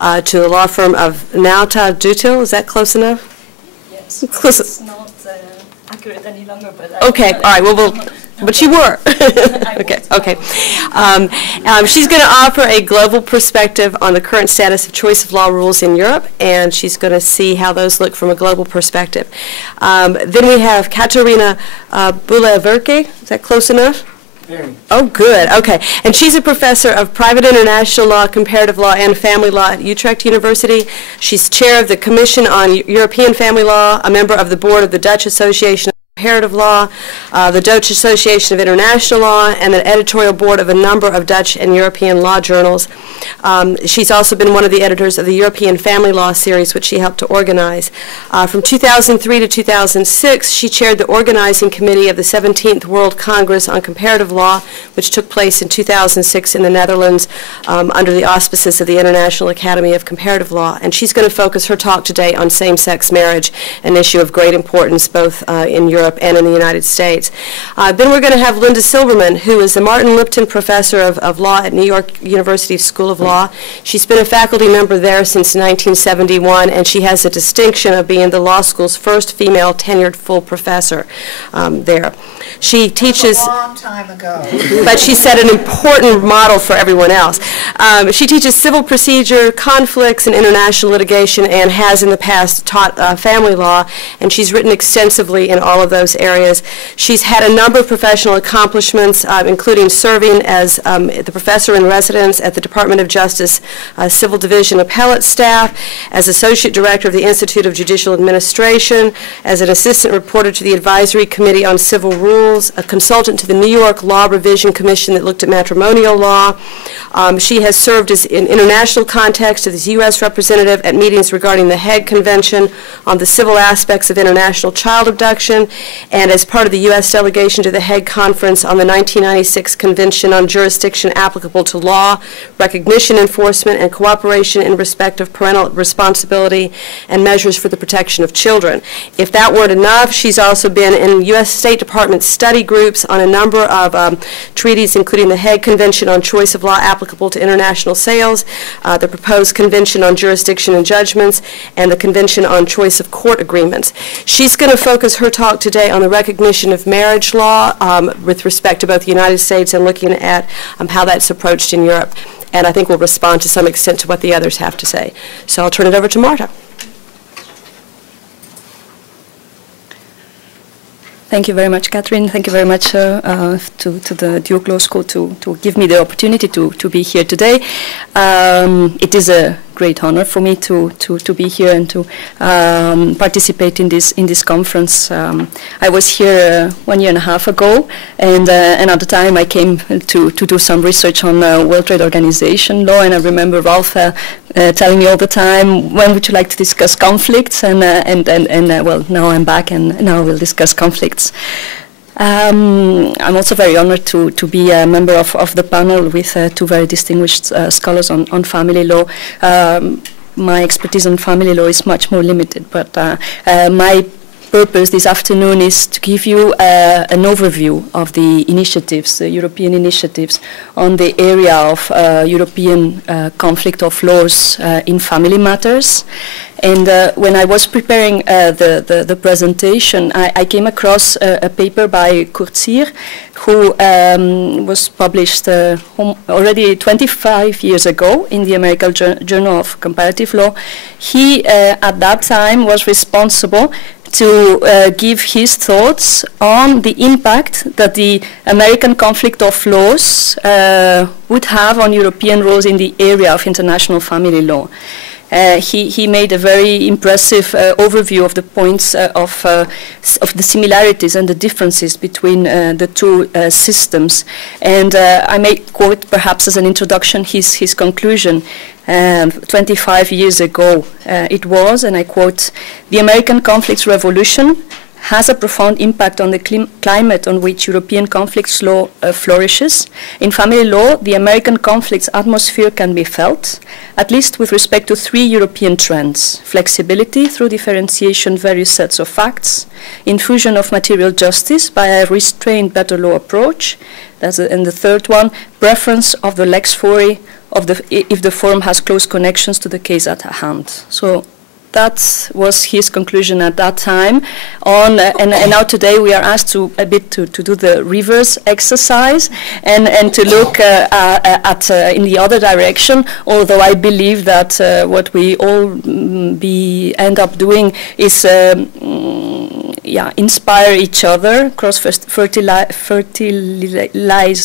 to the law firm of Nauta Dutil. Is that close enough? Yes, close. It's not accurate any longer, but okay, all right, well, but you were. okay, okay. She's going to offer a global perspective on the current status of choice of law rules in Europe, and she's going to see how those look from a global perspective. Then we have Katharina Boele-Woelki. Is that close enough? Oh, good. Okay. And she's a professor of private international law, comparative law, and family law at Utrecht University. She's chair of the Commission on European Family Law, a member of the board of the Dutch Association of Comparative Law, the Dutch Association of International Law, and the editorial board of a number of Dutch and European law journals. She's also been one of the editors of the European Family Law series, which she helped to organize. From 2003 to 2006, she chaired the organizing committee of the 17th World Congress on Comparative Law, which took place in 2006 in the Netherlands under the auspices of the International Academy of Comparative Law. And she's going to focus her talk today on same-sex marriage, an issue of great importance both in Europe and in the United States. Then we're going to have Linda Silberman, who is the Martin Lipton Professor of Law at New York University School of Law. She's been a faculty member there since 1971, and she has the distinction of being the law school's first female tenured full professor there. She teaches... a long time ago. But she set an important model for everyone else. She teaches civil procedure, conflicts, and international litigation, and has in the past taught family law, and she's written extensively in all of those areas. She's had a number of professional accomplishments, including serving as the professor in residence at the Department of Justice Civil Division Appellate Staff, as Associate Director of the Institute of Judicial Administration, as an Assistant Reporter to the Advisory Committee on Civil Rules, a consultant to the New York Law Revision Commission that looked at matrimonial law. She has served as in international context as U.S. representative at meetings regarding the Hague Convention on the civil aspects of international child abduction, and as part of the U.S. delegation to the Hague Conference on the 1996 Convention on Jurisdiction Applicable to Law, Recognition Enforcement, and Cooperation in Respect of Parental Responsibility and Measures for the Protection of Children. If that weren't enough, she's also been in U.S. State Department study groups on a number of treaties, including the Hague Convention on Choice of Law Applicable to International Sales, the proposed Convention on Jurisdiction and Judgments, and the Convention on Choice of Court Agreements. She's going to focus her talk today on the recognition of marriage law with respect to both the United States and looking at how that's approached in Europe. And I think we'll respond to some extent to what the others have to say. So I'll turn it over to Marta. Thank you very much, Kathryn. Thank you very much to the Duke Law School to give me the opportunity to be here today. It is a great honor for me to be here and to participate in this conference. I was here 1.5 years ago, and at the time I came to do some research on World Trade Organization law, and I remember Ralph telling me all the time, when would you like to discuss conflicts? And well, now I'm back, and now we'll discuss conflicts. I'm also very honored to be a member of the panel with two very distinguished scholars on family law. My expertise on family law is much more limited, but my purpose this afternoon is to give you an overview of the initiatives, the European initiatives on the area of European conflict of laws in family matters. And when I was preparing the presentation, I came across a paper by Kurtzir, who was published already 25 years ago in the American Journal of Comparative Law. He, at that time, was responsible to give his thoughts on the impact that the American conflict of laws would have on European rules in the area of international family law. He made a very impressive overview of the points of the similarities and the differences between the two systems. And I may quote, perhaps as an introduction, his conclusion. 25 years ago it was, and I quote, "The American conflicts revolution has a profound impact on the climate on which European conflicts law flourishes. In family law, the American conflicts atmosphere can be felt, at least with respect to three European trends: flexibility through differentiation various sets of facts, infusion of material justice by a restrained better law approach, and the third one, preference of the lex fori if the forum has close connections to the case at hand. So that was his conclusion at that time. And now today we are asked to do the reverse exercise and to look at in the other direction. Although I believe that what we all end up doing is inspire each other, fertilize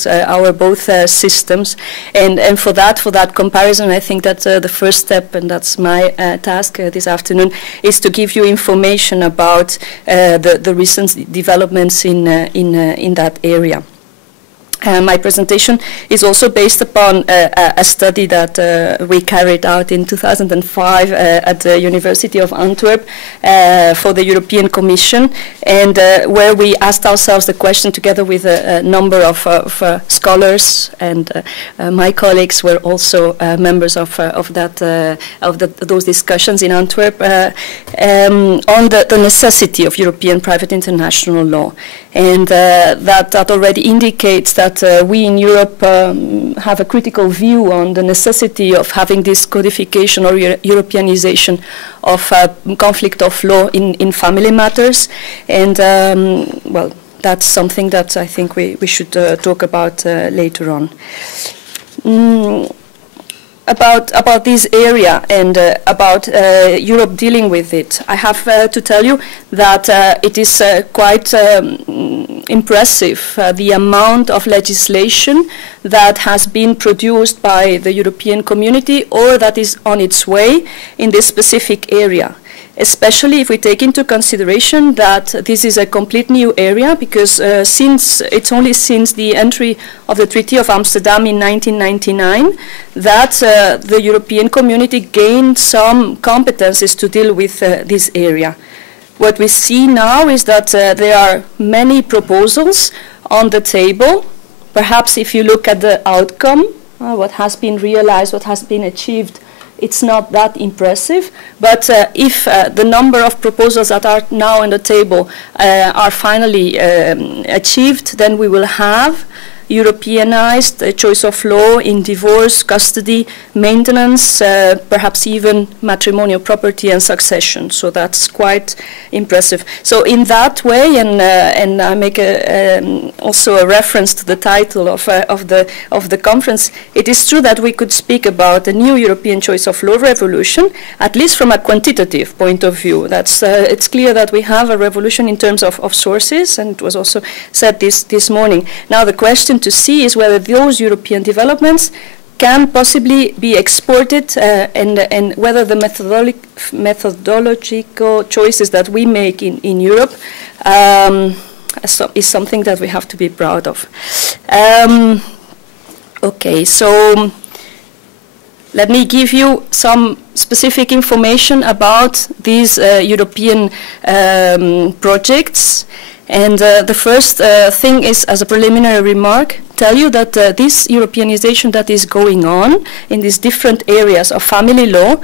our both systems, and for that comparison, I think that the first step, and that's my task this afternoon, is to give you information about the recent developments in that area. My presentation is also based upon a study that we carried out in 2005 at the University of Antwerpen for the European Commission, and where we asked ourselves the question together with a number of scholars, and my colleagues were also members of those discussions in Antwerp on the necessity of European private international law. And that already indicates that we in Europe have a critical view on the necessity of having this codification or Europeanization of conflict of law in family matters. And, well, that's something that I think we should talk about later on. About this area and about Europe dealing with it, I have to tell you that it is quite impressive, the amount of legislation that has been produced by the European community or that is on its way in this specific area. Especially if we take into consideration that this is a complete new area, because it's only since the entry of the Treaty of Amsterdam in 1999 that the European community gained some competences to deal with this area. What we see now is that there are many proposals on the table. Perhaps if you look at the outcome, what has been realized, what has been achieved, it's not that impressive, but if the number of proposals that are now on the table are finally achieved, then we will have Europeanized choice of law in divorce, custody, maintenance, perhaps even matrimonial property and succession. So that's quite impressive. So in that way, and I make also a reference to the title of the conference, it is true that we could speak about a new European choice of law revolution, at least from a quantitative point of view. That's it's clear that we have a revolution in terms of sources, and it was also said this morning. Now the question to see is whether those European developments can possibly be exported and whether the methodological choices that we make in Europe is something that we have to be proud of. Okay, so let me give you some specific information about these European projects. And the first thing is, as a preliminary remark, tell you that this Europeanization that is going on in these different areas of family law,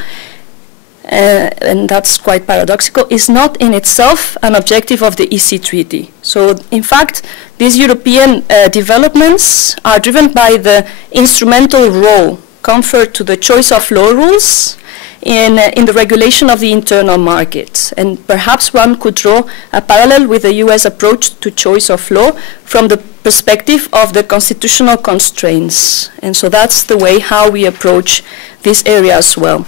and that's quite paradoxical, is not in itself an objective of the EC Treaty. So, in fact, these European developments are driven by the instrumental role conferred to the choice of law rules in the regulation of the internal market. And perhaps one could draw a parallel with the US approach to choice of law from the perspective of the constitutional constraints. And so that's the way how we approach this area as well.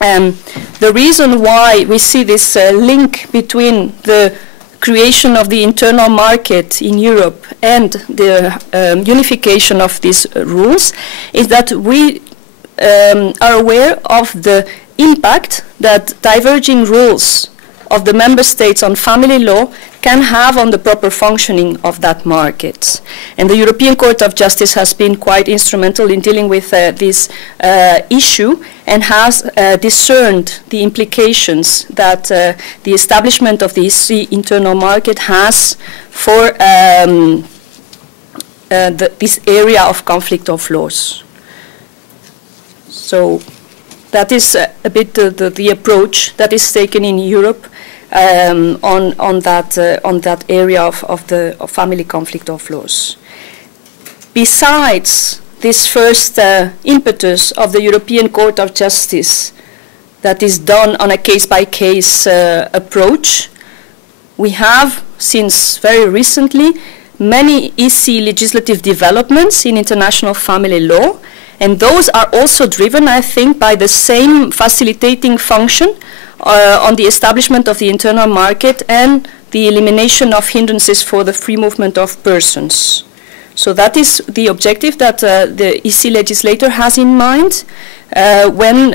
The reason why we see this link between the creation of the internal market in Europe and the unification of these rules is that we are aware of the impact that diverging rules of the member states on family law can have on the proper functioning of that market. And the European Court of Justice has been quite instrumental in dealing with this issue and has discerned the implications that the establishment of the EC internal market has for this area of conflict of laws. So that is a bit the approach that is taken in Europe on that area of family conflict of laws. Besides this first impetus of the European Court of Justice that is done on a case-by-case approach, we have, since very recently, many EC legislative developments in international family law, and those are also driven, I think, by the same facilitating function on the establishment of the internal market and the elimination of hindrances for the free movement of persons. So that is the objective that the EC legislator has in mind when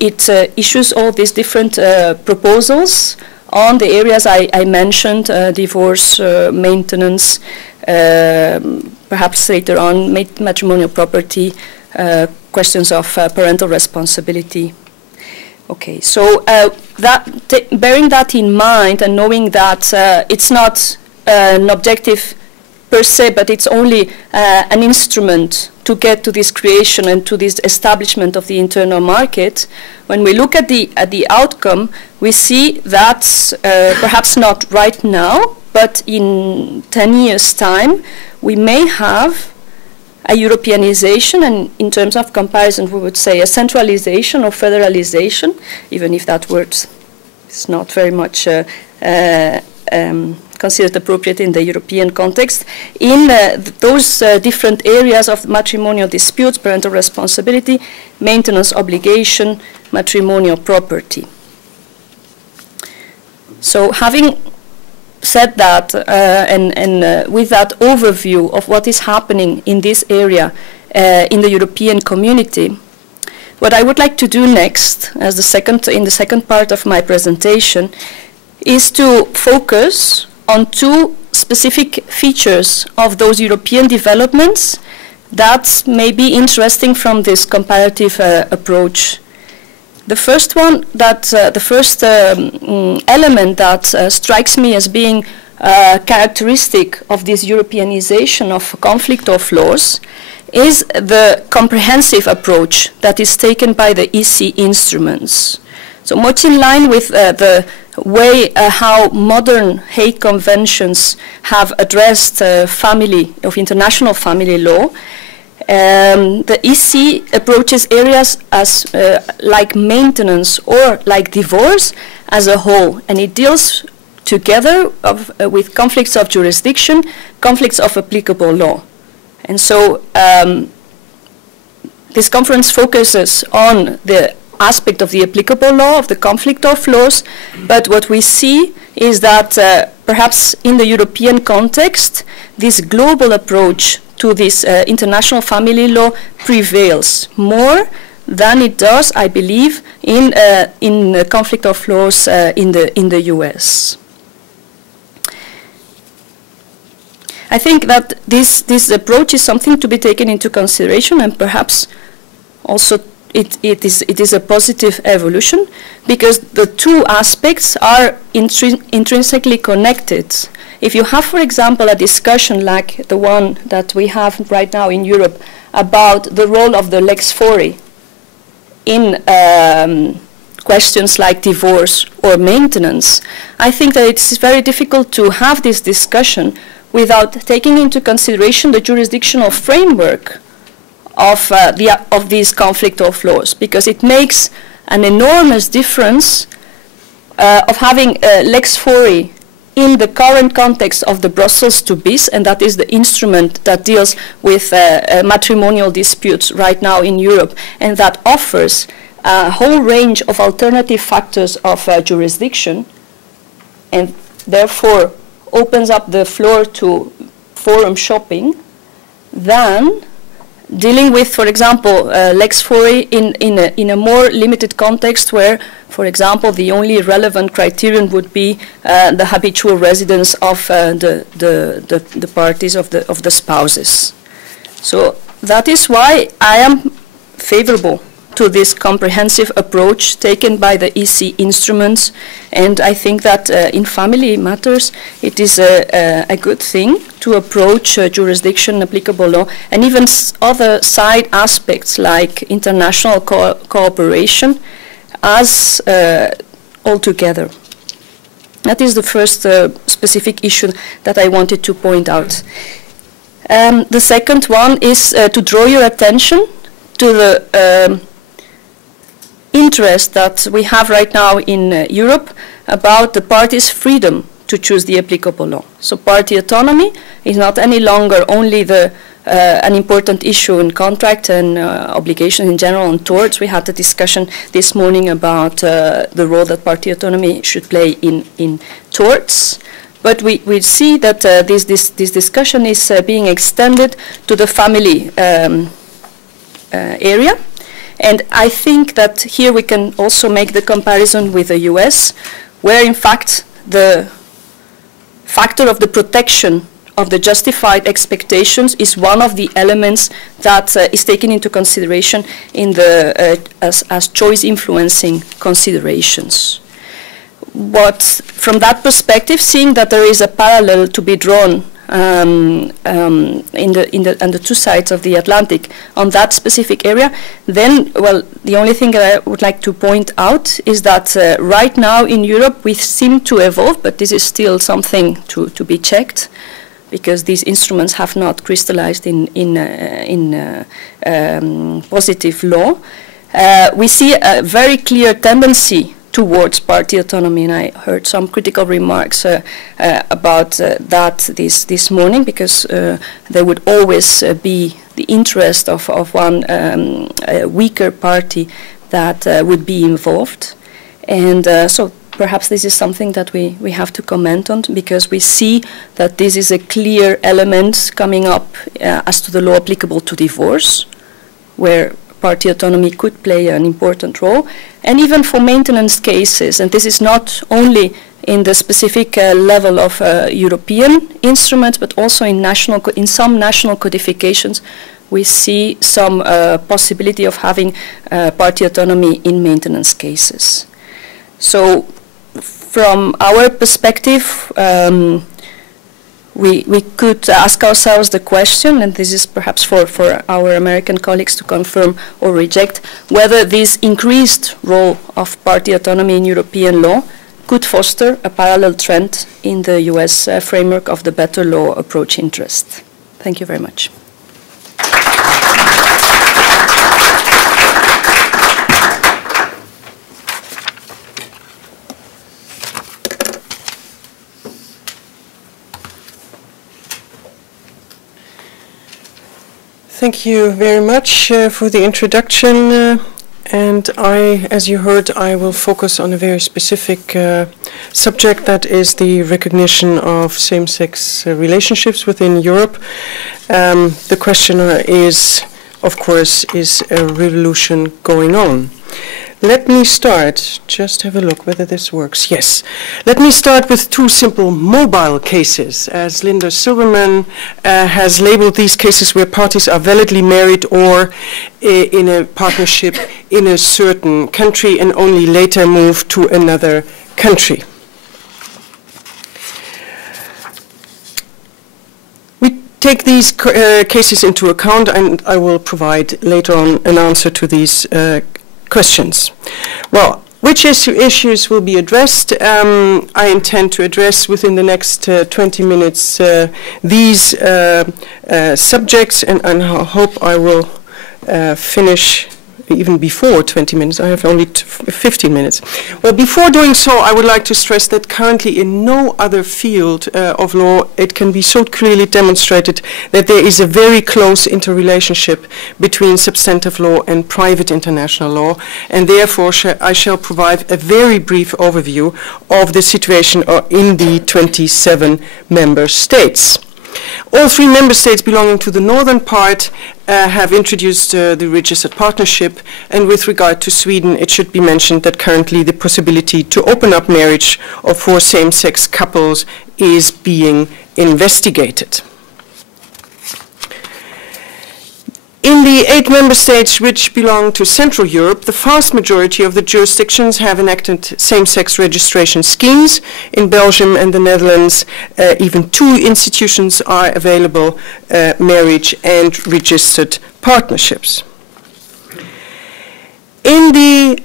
it issues all these different proposals on the areas I mentioned, divorce, maintenance, perhaps later on matrimonial property, questions of parental responsibility. Okay, so bearing that in mind and knowing that it's not an objective per se, but it's only an instrument to get to this creation and to this establishment of the internal market, when we look at the outcome, we see that perhaps not right now, but in 10 years' time, we may have a Europeanization, and in terms of comparison, we would say a centralization or federalization, even if that word is not very much considered appropriate in the European context, in those different areas of matrimonial disputes, parental responsibility, maintenance obligation, matrimonial property. So having said that, and with that overview of what is happening in this area in the European community, what I would like to do next, as in the second part of my presentation, is to focus on two specific features of those European developments that may be interesting from this comparative approach. The first one, the first element that strikes me as being characteristic of this Europeanization of conflict of laws is the comprehensive approach that is taken by the EC instruments. So much in line with the way how modern Hague Conventions have addressed international family law, the EC approaches areas as like maintenance or like divorce as a whole, and it deals together with conflicts of jurisdiction, conflicts of applicable law. And so this conference focuses on the aspect of the applicable law, of the conflict of laws, but what we see is that perhaps in the European context, this global approach to this international family law prevails more than it does, I believe, in conflict of laws in the US. I think that this approach is something to be taken into consideration, and perhaps also it is a positive evolution, because the two aspects are intrinsically connected. If you have, for example, a discussion like the one that we have right now in Europe about the role of the lex fori in questions like divorce or maintenance, I think that it's very difficult to have this discussion without taking into consideration the jurisdictional framework of these conflict of laws, because it makes an enormous difference of having lex fori in the current context of the Brussels II bis, and that is the instrument that deals with matrimonial disputes right now in Europe, and that offers a whole range of alternative factors of jurisdiction, and therefore opens up the floor to forum shopping, than dealing with, for example, lex fori in a more limited context where, for example, the only relevant criterion would be the habitual residence of the parties of the spouses. So that is why I am favorable to this comprehensive approach taken by the EC instruments, and I think that in family matters it is a good thing to approach jurisdiction, applicable law, and even other side aspects like international cooperation as all together. That is the first specific issue that I wanted to point out. The second one is to draw your attention to the interest that we have right now in Europe about the parties' freedom to choose the applicable law. So party autonomy is not any longer only an important issue in contract and obligations in general and torts. We had a discussion this morning about the role that party autonomy should play in torts. But we see that this discussion is being extended to the family area. And I think that here we can also make the comparison with the US, where in fact the factor of the protection of the justified expectations is one of the elements that is taken into consideration in the as choice influencing considerations. But from that perspective, seeing that there is a parallel to be drawn on the two sides of the Atlantic on that specific area, then, well, the only thing that I would like to point out is that right now in Europe we seem to evolve, but this is still something to be checked, because these instruments have not crystallized in positive law. We see a very clear tendency towards party autonomy, and I heard some critical remarks about that this morning, because there would always be the interest of one weaker party that would be involved. And so perhaps this is something that we have to comment on, because we see that this is a clear element coming up as to the law applicable to divorce, where party autonomy could play an important role, and even for maintenance cases. And this is not only in the specific level of European instruments, but also in some national codifications, we see some possibility of having party autonomy in maintenance cases. So, from our perspective, we could ask ourselves the question, and this is perhaps for our American colleagues to confirm or reject, whether this increased role of party autonomy in European law could foster a parallel trend in the US framework of the better law approach interest. Thank you very much. Thank you very much for the introduction. And as you heard, I will focus on a very specific subject, that is the recognition of same-sex relationships within Europe. The question is, of course, is a revolution going on? Let me start, just have a look whether this works. Yes. Let me start with two simple mobile cases, as Linda Silberman has labeled these cases where parties are validly married or in a partnership in a certain country and only later move to another country. We take these cases into account, and I will provide later on an answer to these questions. Well, which issues will be addressed? I intend to address within the next 20 minutes these subjects, and I hope I will finish even before 20 minutes. I have only 15 minutes. Well, before doing so, I would like to stress that currently in no other field of law it can be so clearly demonstrated that there is a very close interrelationship between substantive law and private international law, and therefore I shall provide a very brief overview of the situation in the 27 member states. All three member states belonging to the northern part have introduced the registered partnership, and with regard to Sweden, it should be mentioned that currently the possibility to open up marriage for same-sex couples is being investigated. In the 8 member states which belong to Central Europe, the vast majority of the jurisdictions have enacted same-sex registration schemes. In Belgium and the Netherlands, even 2 institutions are available, marriage and registered partnerships. In the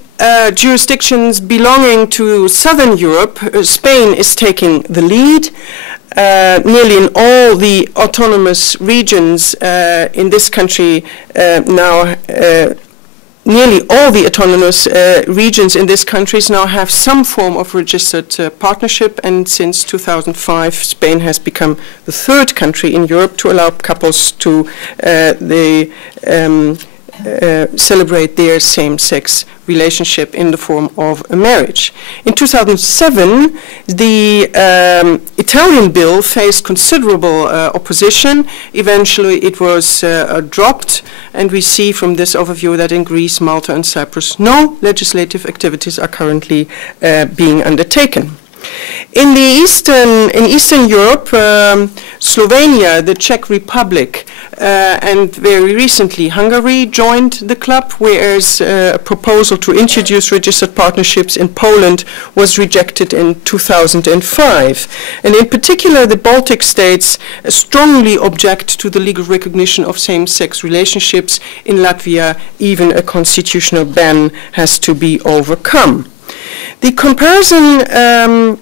jurisdictions belonging to Southern Europe, Spain is taking the lead. nearly in all the autonomous regions in this country now, nearly all the autonomous regions in this country now have some form of registered partnership, and since 2005 Spain has become the third country in Europe to allow couples to celebrate their same-sex relationship in the form of a marriage. In 2007, the Italian bill faced considerable opposition. Eventually, it was dropped, and we see from this overview that in Greece, Malta, and Cyprus, no legislative activities are currently being undertaken. In Eastern Europe, Slovenia, the Czech Republic, and very recently Hungary joined the club, whereas a proposal to introduce registered partnerships in Poland was rejected in 2005. And in particular, the Baltic states strongly object to the legal recognition of same-sex relationships. In Latvia, even a constitutional ban has to be overcome. The comparison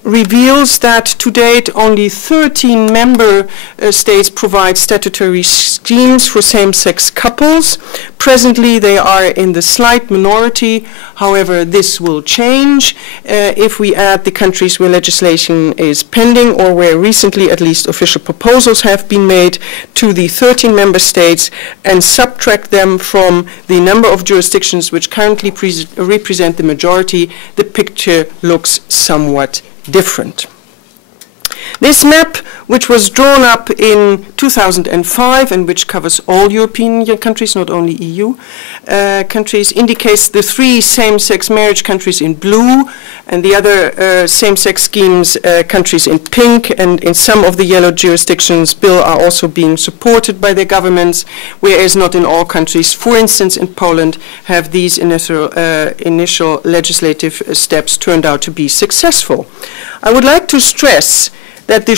reveals that to date only 13 member states provide statutory schemes for same-sex couples. Presently they are in the slight minority. However, this will change if we add the countries where legislation is pending or where recently at least official proposals have been made to the 13 member states and subtract them from the number of jurisdictions which currently represent the majority. The picture looks somewhat different. This map, which was drawn up in 2005 and which covers all European countries, not only EU countries, indicates the 3 same-sex marriage countries in blue and the other same-sex schemes countries in pink, and in some of the yellow jurisdictions bills are also being supported by their governments, whereas not in all countries. For instance, in Poland have these initial legislative steps turned out to be successful. I would like to stress that the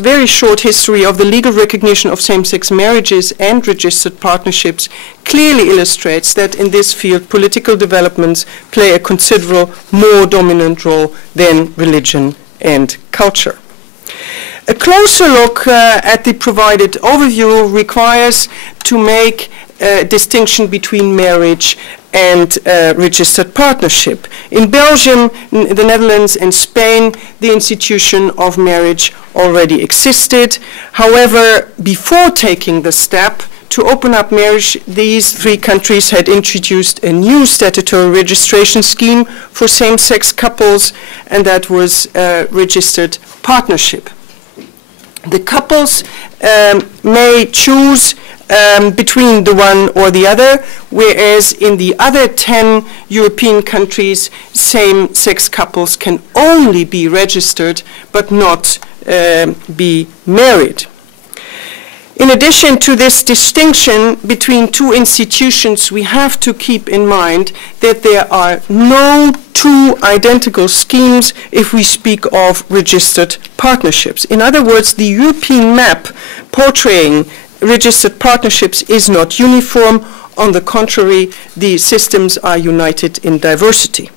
very short history of the legal recognition of same-sex marriages and registered partnerships clearly illustrates that in this field political developments play a considerable more dominant role than religion and culture. A closer look at the provided overview requires to make a distinction between marriage and registered partnership. In Belgium, the Netherlands, and Spain, the institution of marriage already existed. However, before taking the step to open up marriage, these 3 countries had introduced a new statutory registration scheme for same-sex couples, and that was registered partnership. The couples may choose between the one or the other, whereas in the other 10 European countries, same-sex couples can only be registered but not be married. In addition to this distinction between 2 institutions, we have to keep in mind that there are no 2 identical schemes if we speak of registered partnerships. In other words, the European map portraying registered partnerships is not uniform. On the contrary, the systems are united in diversity.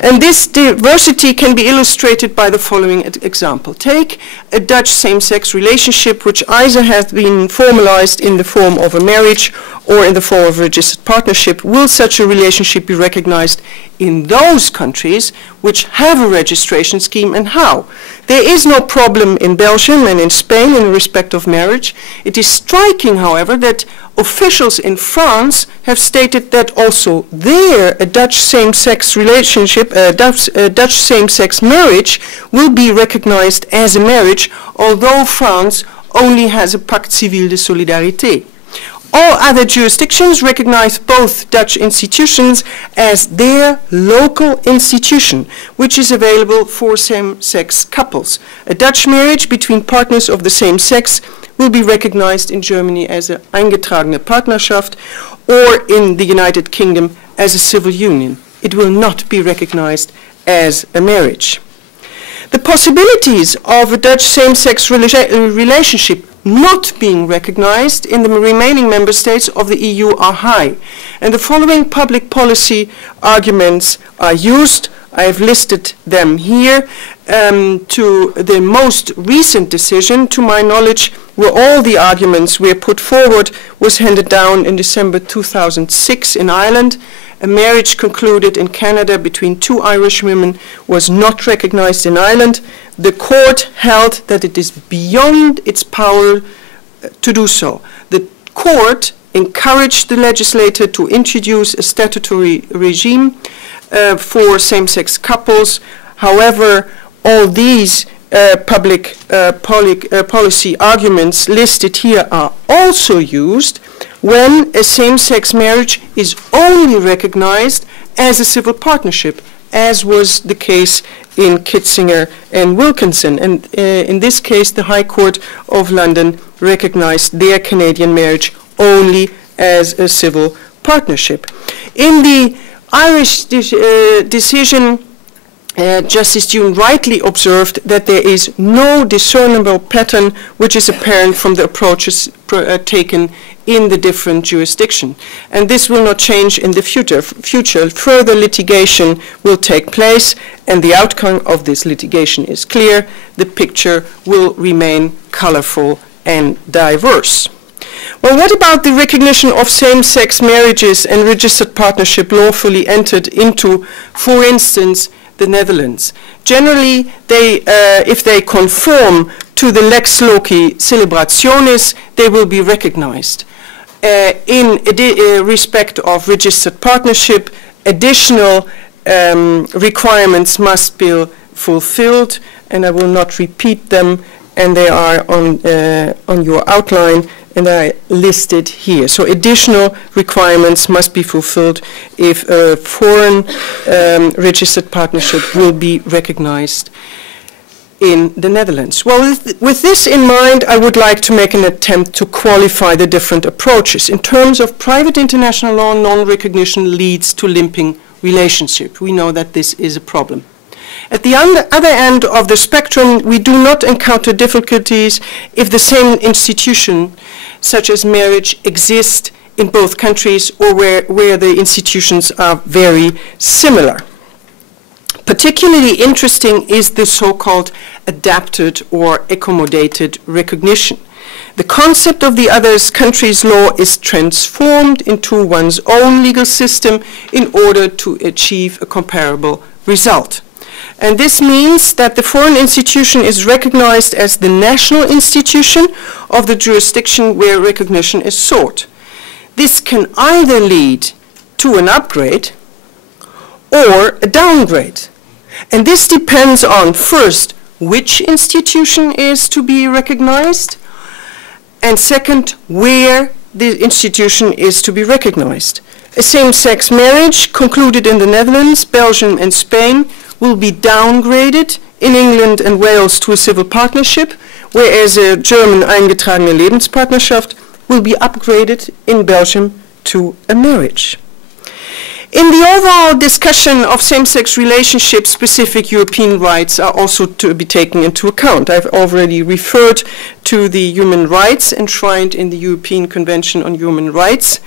And this diversity can be illustrated by the following example. Take a Dutch same-sex relationship which either has been formalized in the form of a marriage or in the form of a registered partnership. Will such a relationship be recognized in those countries which have a registration scheme, and how? There is no problem in Belgium and in Spain in respect of marriage. It is striking, however, that officials in France have stated that also there a Dutch same-sex relationship, a Dutch same-sex marriage will be recognized as a marriage, although France only has a pacte civil de solidarité. All other jurisdictions recognize both Dutch institutions as their local institution, which is available for same-sex couples. A Dutch marriage between partners of the same sex will be recognized in Germany as an eingetragene Partnerschaft, or in the United Kingdom as a civil union. It will not be recognized as a marriage. The possibilities of a Dutch same-sex relationship not being recognized in the remaining member states of the EU are high, and the following public policy arguments are used. I have listed them here. To the most recent decision, to my knowledge, where all the arguments were put forward, was handed down in December 2006 in Ireland. A marriage concluded in Canada between two Irish women was not recognized in Ireland. The court held that it is beyond its power to do so. The court encouraged the legislator to introduce a statutory regime for same-sex couples. However, all these public policy arguments listed here are also used when a same-sex marriage is only recognized as a civil partnership, as was the case in Kitzinger and Wilkinson. And in this case, the High Court of London recognized their Canadian marriage only as a civil partnership. In the Irish decision, Justice June rightly observed that there is no discernible pattern which is apparent from the approaches taken in the different jurisdictions. And this will not change in the future. Further litigation will take place, and the outcome of this litigation is clear. The picture will remain colorful and diverse. Well, what about the recognition of same-sex marriages and registered partnership lawfully entered into, for instance, the Netherlands? Generally, if they conform to the lex loci celebrationis, they will be recognized. In respect of registered partnership, additional requirements must be fulfilled, and I will not repeat them, and they are on your outline, and I listed here. So additional requirements must be fulfilled if a foreign registered partnership will be recognized in the Netherlands. Well, with this in mind, I would like to make an attempt to qualify the different approaches. In terms of private international law, non-recognition leads to limping relationship. We know that this is a problem. At the other end of the spectrum, we do not encounter difficulties if the same institution, such as marriage, exists in both countries or where the institutions are very similar. Particularly interesting is the so-called adapted or accommodated recognition. The concept of the other country's law is transformed into one's own legal system in order to achieve a comparable result. And this means that the foreign institution is recognized as the national institution of the jurisdiction where recognition is sought. This can either lead to an upgrade or a downgrade. And this depends on, first, which institution is to be recognized, and second, where the institution is to be recognized. A same-sex marriage concluded in the Netherlands, Belgium, and Spain will be downgraded in England and Wales to a civil partnership, whereas a German eingetragene Lebenspartnerschaft will be upgraded in Belgium to a marriage. In the overall discussion of same-sex relationships, specific European rights are also to be taken into account. I've already referred to the human rights enshrined in the European Convention on Human Rights.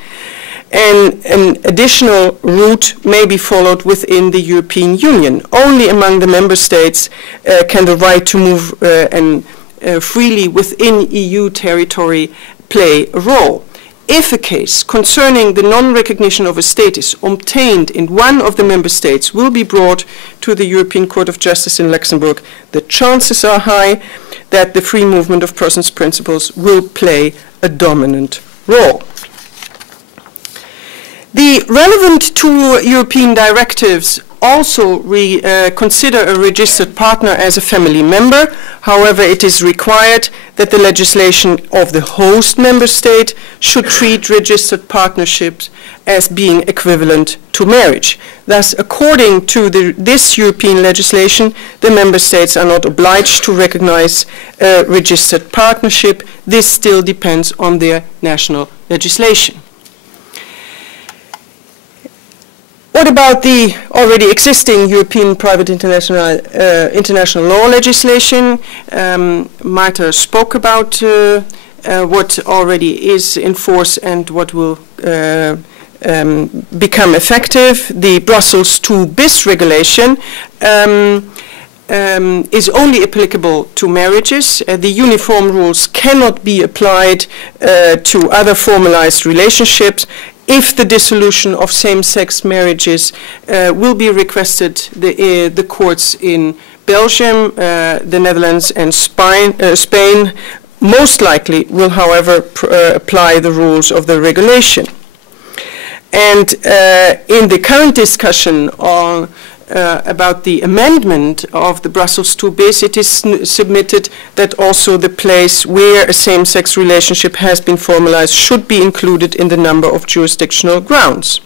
And an additional route may be followed within the European Union. Only among the member states can the right to move freely within EU territory play a role. If a case concerning the non-recognition of a status obtained in one of the member states will be brought to the European Court of Justice in Luxembourg, the chances are high that the free movement of persons principles will play a dominant role. The relevant two European directives also consider a registered partner as a family member. However, it is required that the legislation of the host member state should treat registered partnerships as being equivalent to marriage. Thus, according to this European legislation, the member states are not obliged to recognize a registered partnership. This still depends on their national legislation. What about the already existing European private international law legislation? Marta spoke about what already is in force and what will become effective. The Brussels II bis regulation is only applicable to marriages. The uniform rules cannot be applied to other formalized relationships. If the dissolution of same-sex marriages will be requested, the courts in Belgium, the Netherlands, and Spain most likely will, however, apply the rules of the regulation. And in the current discussion on about the amendment of the Brussels II bis, it is submitted that also the place where a same-sex relationship has been formalized should be included in the number of jurisdictional grounds.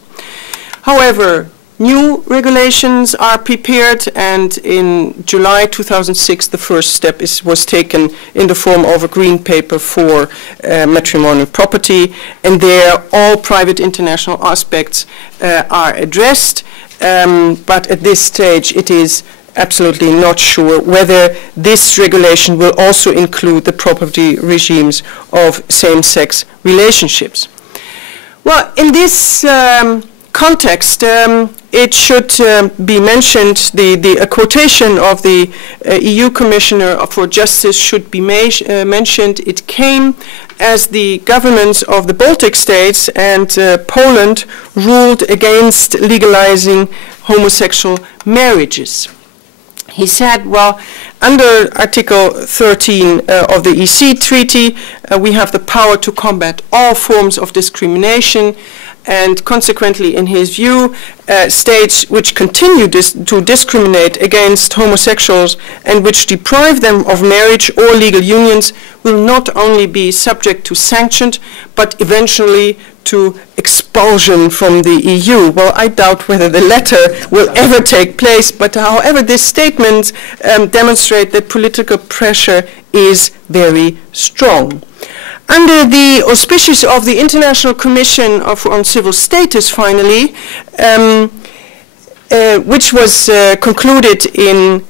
However, new regulations are prepared, and in July 2006 the first step was taken in the form of a green paper for matrimonial property, and there all private international aspects are addressed. But at this stage it is absolutely not sure whether this regulation will also include the property regimes of same-sex relationships. Well, in this context, it should be mentioned, a quotation of the EU Commissioner for Justice should be mentioned. It came as the governments of the Baltic states and Poland ruled against legalizing homosexual marriages. He said, well, under Article 13 of the EC Treaty, we have the power to combat all forms of discrimination, and consequently, in his view, states which continue to discriminate against homosexuals and which deprive them of marriage or legal unions will not only be subject to sanctions, but eventually to expulsion from the EU. Well, I doubt whether the latter will ever take place, but however, this statement demonstrates that political pressure is very strong. Under the auspices of the International Commission on Civil Status, finally, which was concluded in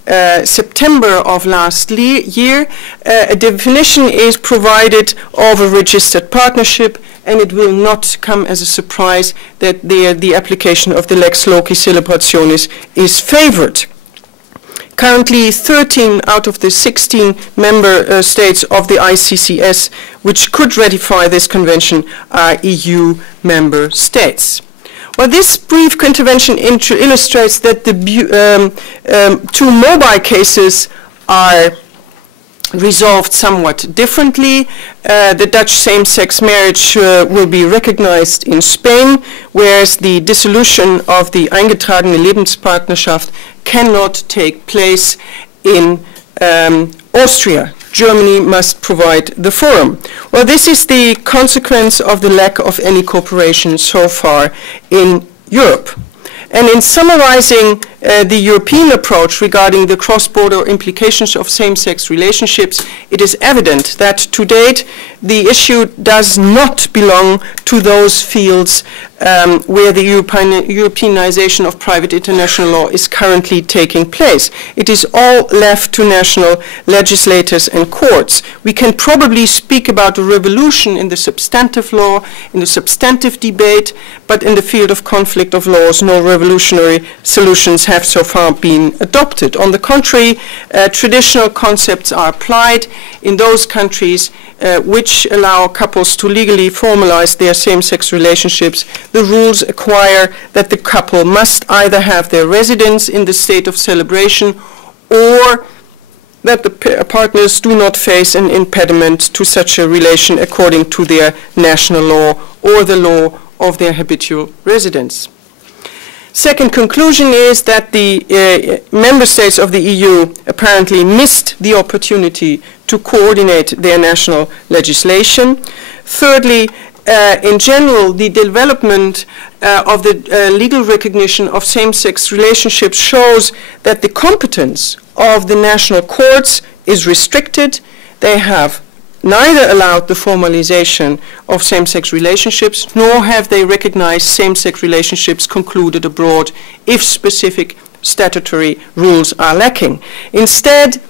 September of last year, a definition is provided of a registered partnership, and it will not come as a surprise that the application of the Lex Loci Celebrationis is favored. Currently, 13 out of the 16 member states of the ICCS which could ratify this convention are EU member states. Well, this brief intervention illustrates that the two mobile cases are resolved somewhat differently. The Dutch same-sex marriage will be recognized in Spain, whereas the dissolution of the eingetragene Lebenspartnerschaft cannot take place in Austria. Germany must provide the forum. Well, this is the consequence of the lack of any cooperation so far in Europe. And in summarizing the European approach regarding the cross-border implications of same-sex relationships, it is evident that to date the issue does not belong to those fields where the Europeanization of private international law is currently taking place. It is all left to national legislators and courts. We can probably speak about a revolution in the substantive law, in the substantive debate, but in the field of conflict of laws, no revolutionary solutions have so far been adopted. On the contrary, traditional concepts are applied in those countries which allow couples to legally formalize their same-sex relationships. The rules require that the couple must either have their residence in the state of celebration or that the partners do not face an impediment to such a relation according to their national law or the law of their habitual residence. Second conclusion is that the member states of the EU apparently missed the opportunity to coordinate their national legislation. Thirdly, in general, the development of the legal recognition of same-sex relationships shows that the competence of the national courts is restricted. They have neither allowed the formalization of same-sex relationships, nor have they recognized same-sex relationships concluded abroad if specific statutory rules are lacking. Instead,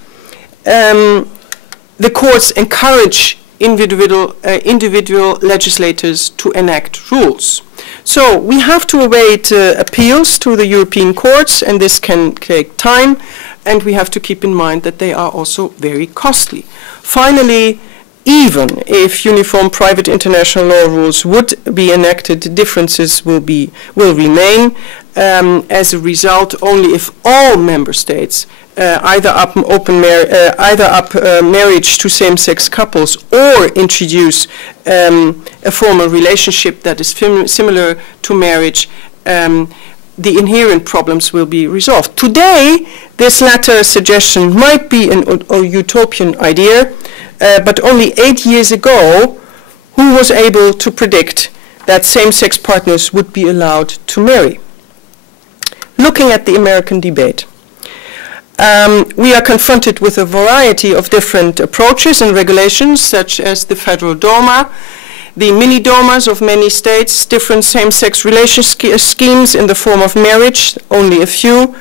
the courts encourage individual legislators to enact rules. So we have to await appeals to the European courts, and this can take time, and we have to keep in mind that they are also very costly. Finally, even if uniform private international law rules would be enacted, differences will remain. As a result, only if all member states either up marriage to same-sex couples or introduce a formal relationship that is similar to marriage, the inherent problems will be resolved. Today, this latter suggestion might be a utopian idea, but only 8 years ago, who was able to predict that same-sex partners would be allowed to marry? Looking at the American debate, we are confronted with a variety of different approaches and regulations, such as the federal DOMA, the mini-DOMAs of many states, different same-sex relation schemes in the form of marriage, only a few,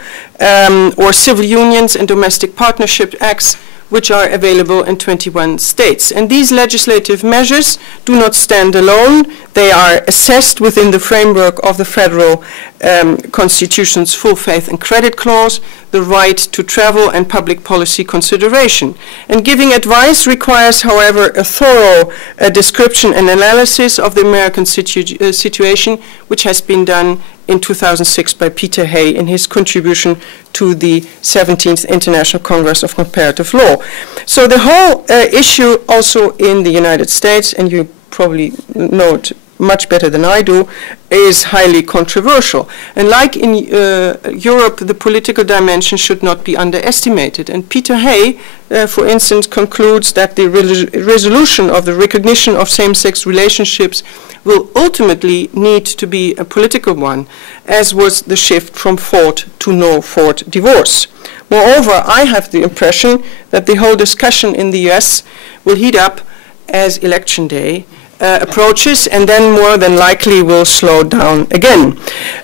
or civil unions and domestic partnership acts, which are available in 21 states. And these legislative measures do not stand alone. They are assessed within the framework of the federal Constitution's full faith and credit clause, the right to travel, and public policy consideration. And giving advice requires, however, a thorough description and analysis of the American situation, which has been done in 2006 by Peter Hay in his contribution to the 17th International Congress of Comparative Law. So the whole issue also in the United States, and you probably know it much better than I do, is highly controversial. And like in Europe, the political dimension should not be underestimated. And Peter Hay, for instance, concludes that the resolution of the recognition of same-sex relationships will ultimately need to be a political one, as was the shift from fault to no-fault divorce. Moreover, I have the impression that the whole discussion in the US will heat up as election day approaches, and then more than likely will slow down again.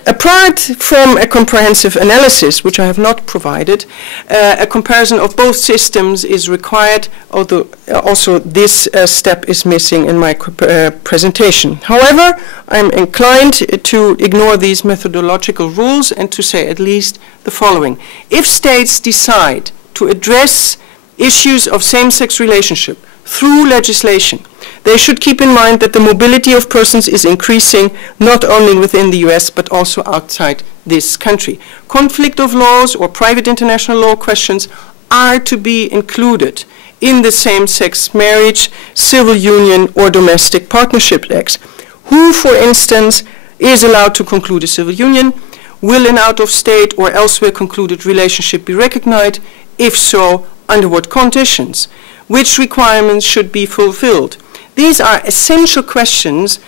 Apart from a comprehensive analysis, which I have not provided, a comparison of both systems is required, although also this step is missing in my presentation. However, I'm inclined to ignore these methodological rules and to say at least the following. If states decide to address issues of same-sex relationship through legislation, they should keep in mind that the mobility of persons is increasing not only within the US but also outside this country. Conflict of laws or private international law questions are to be included in the same-sex marriage, civil union, or domestic partnership acts. Who, for instance, is allowed to conclude a civil union? Will an out-of-state or elsewhere concluded relationship be recognized? If so, under what conditions? Which requirements should be fulfilled? These are essential questions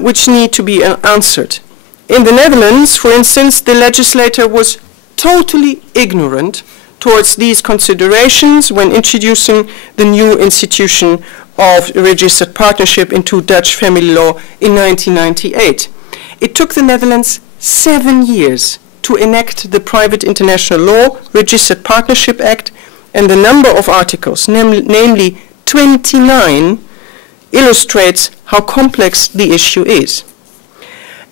which need to be answered. In the Netherlands, for instance, the legislator was totally ignorant towards these considerations when introducing the new institution of registered partnership into Dutch family law in 1998. It took the Netherlands 7 years to enact the Private International Law Registered Partnership Act, and the number of articles, namely 29, illustrates how complex the issue is.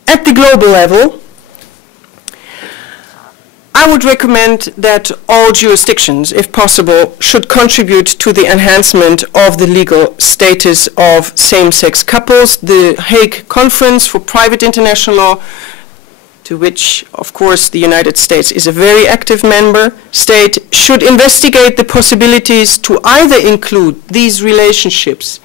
At the global level, I would recommend that all jurisdictions, if possible, should contribute to the enhancement of the legal status of same-sex couples. The Hague Conference for Private International Law, to which, of course, the United States is a very active member state, should investigate the possibilities to either include these relationships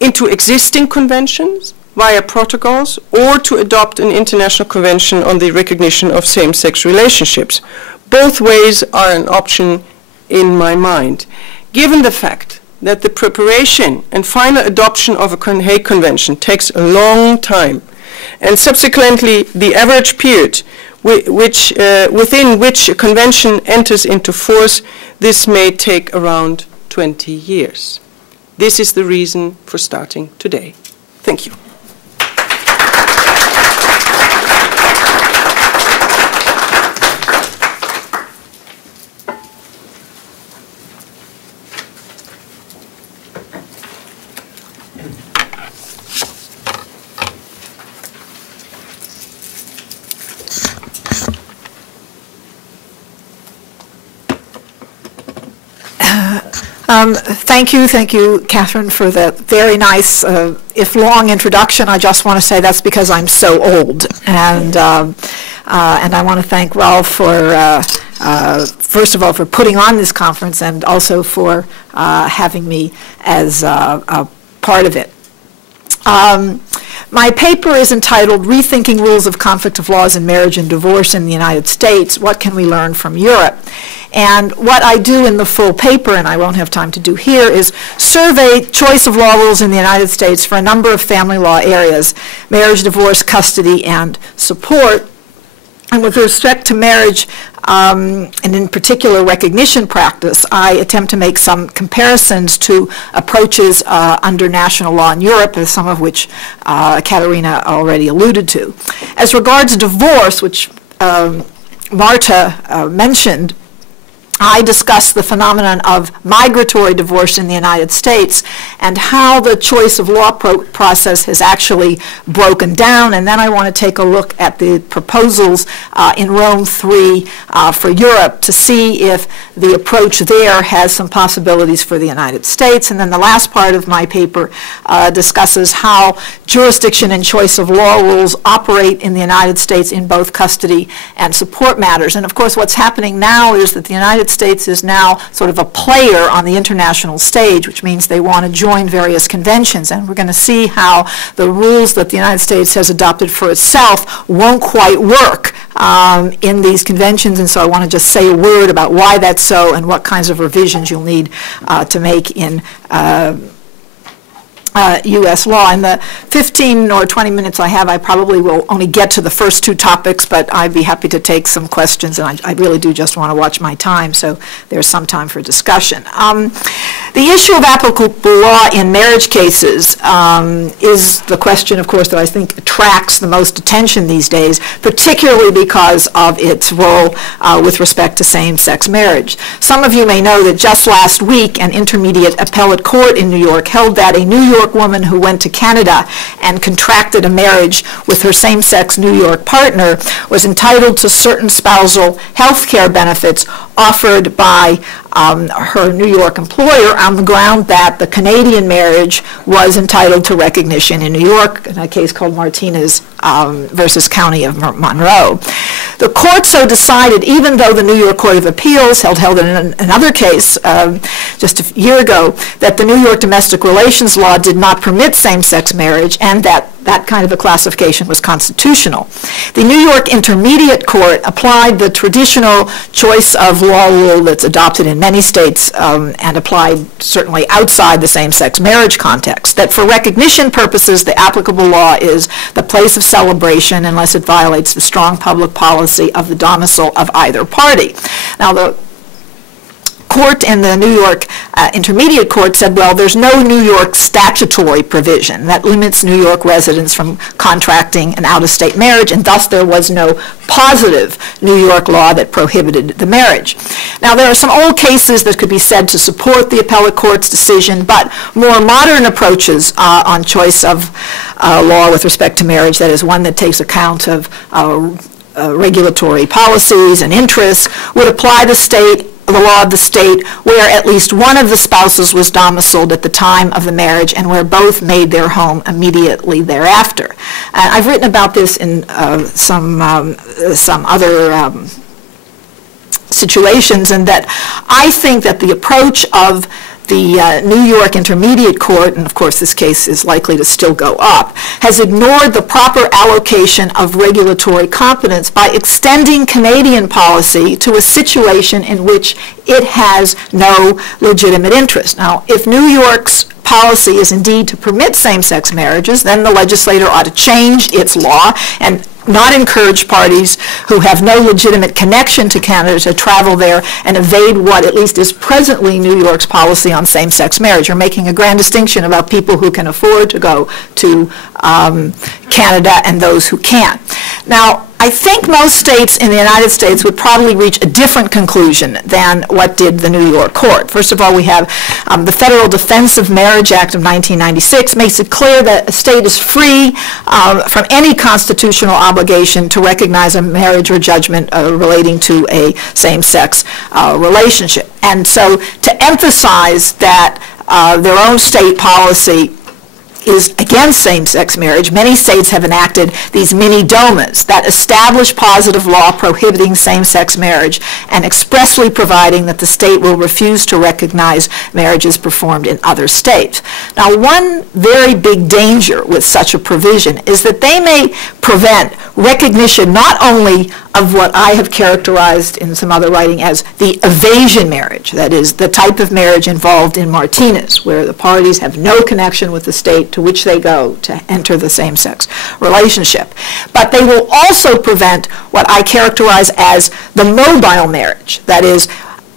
into existing conventions via protocols or to adopt an international convention on the recognition of same-sex relationships. Both ways are an option in my mind. Given the fact that the preparation and final adoption of a Hague Convention takes a long time, and subsequently the average period within which a convention enters into force, this may take around 20 years. This is the reason for starting today. Thank you. Thank you, Kathryn, for that very nice, if long introduction. I just want to say that's because I'm so old, and I want to thank Ralph for, first of all, for putting on this conference, and also for having me as a part of it. My paper is entitled Rethinking Rules of Conflict of Laws in Marriage and Divorce in the United States, What Can We Learn from Europe? And what I do in the full paper, and I won't have time to do here, is survey choice of law rules in the United States for a number of family law areas: marriage, divorce, custody, and support. And with respect to marriage, and in particular recognition practice, I attempt to make some comparisons to approaches under national law in Europe, some of which Katharina already alluded to. As regards divorce, which Marta mentioned, I discussed the phenomenon of migratory divorce in the United States and how the choice of law process has actually broken down. And then I want to take a look at the proposals in Rome 3 for Europe to see if the approach there has some possibilities for the United States. And then the last part of my paper discusses how jurisdiction and choice of law rules operate in the United States in both custody and support matters. And of course, what's happening now is that the United States is now sort of a player on the international stage, which means they want to join various conventions. And we're going to see how the rules that the United States has adopted for itself won't quite work in these conventions. And so I want to just say a word about why that's so and what kinds of revisions you'll need to make in U.S. law. In the 15 or 20 minutes I have, I probably will only get to the first two topics, but I'd be happy to take some questions, and I really do just want to watch my time, so there's some time for discussion. The issue of applicable law in marriage cases is the question, of course, that I think attracts the most attention these days, particularly because of its role with respect to same-sex marriage. Some of you may know that just last week, an intermediate appellate court in New York held that a New York woman who went to Canada and contracted a marriage with her same-sex New York partner was entitled to certain spousal health care benefits offered by her New York employer on the ground that the Canadian marriage was entitled to recognition in New York, in a case called Martinez versus County of Monroe. The court so decided, even though the New York Court of Appeals held in another case just a year ago, that the New York domestic relations law did not permit same-sex marriage and that kind of a classification was constitutional. The New York Intermediate Court applied the traditional choice of law rule that's adopted in many states and applied certainly outside the same-sex marriage context, that for recognition purposes the applicable law is the place of celebration unless it violates the strong public policy of the domicile of either party. Now, the court in the New York Intermediate Court said, well, there's no New York statutory provision that limits New York residents from contracting an out-of-state marriage, and thus there was no positive New York law that prohibited the marriage. Now, there are some old cases that could be said to support the appellate court's decision, but more modern approaches on choice of law with respect to marriage, that is one that takes account of regulatory policies and interests, would apply the law of the state where at least one of the spouses was domiciled at the time of the marriage and where both made their home immediately thereafter. I've written about this in some other situations, and that I think that the approach of the New York Intermediate Court, and of course this case is likely to still go up, has ignored the proper allocation of regulatory competence by extending Canadian policy to a situation in which it has no legitimate interest. Now, if New York's policy is indeed to permit same-sex marriages, then the legislator ought to change its law and not encourage parties who have no legitimate connection to Canada to travel there and evade what at least is presently New York's policy on same-sex marriage. You're making a grand distinction about people who can afford to go to Canada and those who can't. Now, I think most states in the United States would probably reach a different conclusion than what did the New York court. First of all, we have the Federal Defense of Marriage Act of 1996 makes it clear that a state is free from any constitutional obligation to recognize a marriage or judgment relating to a same-sex relationship. And so to emphasize that their own state policy is against same-sex marriage, many states have enacted these mini-DOMAs that establish positive law prohibiting same-sex marriage and expressly providing that the state will refuse to recognize marriages performed in other states. Now, one very big danger with such a provision is that they may prevent recognition not only of what I have characterized in some other writing as the evasion marriage, that is, the type of marriage involved in Martinez, where the parties have no connection with the state to which they go to enter the same-sex relationship. But they will also prevent what I characterize as the mobile marriage, that is,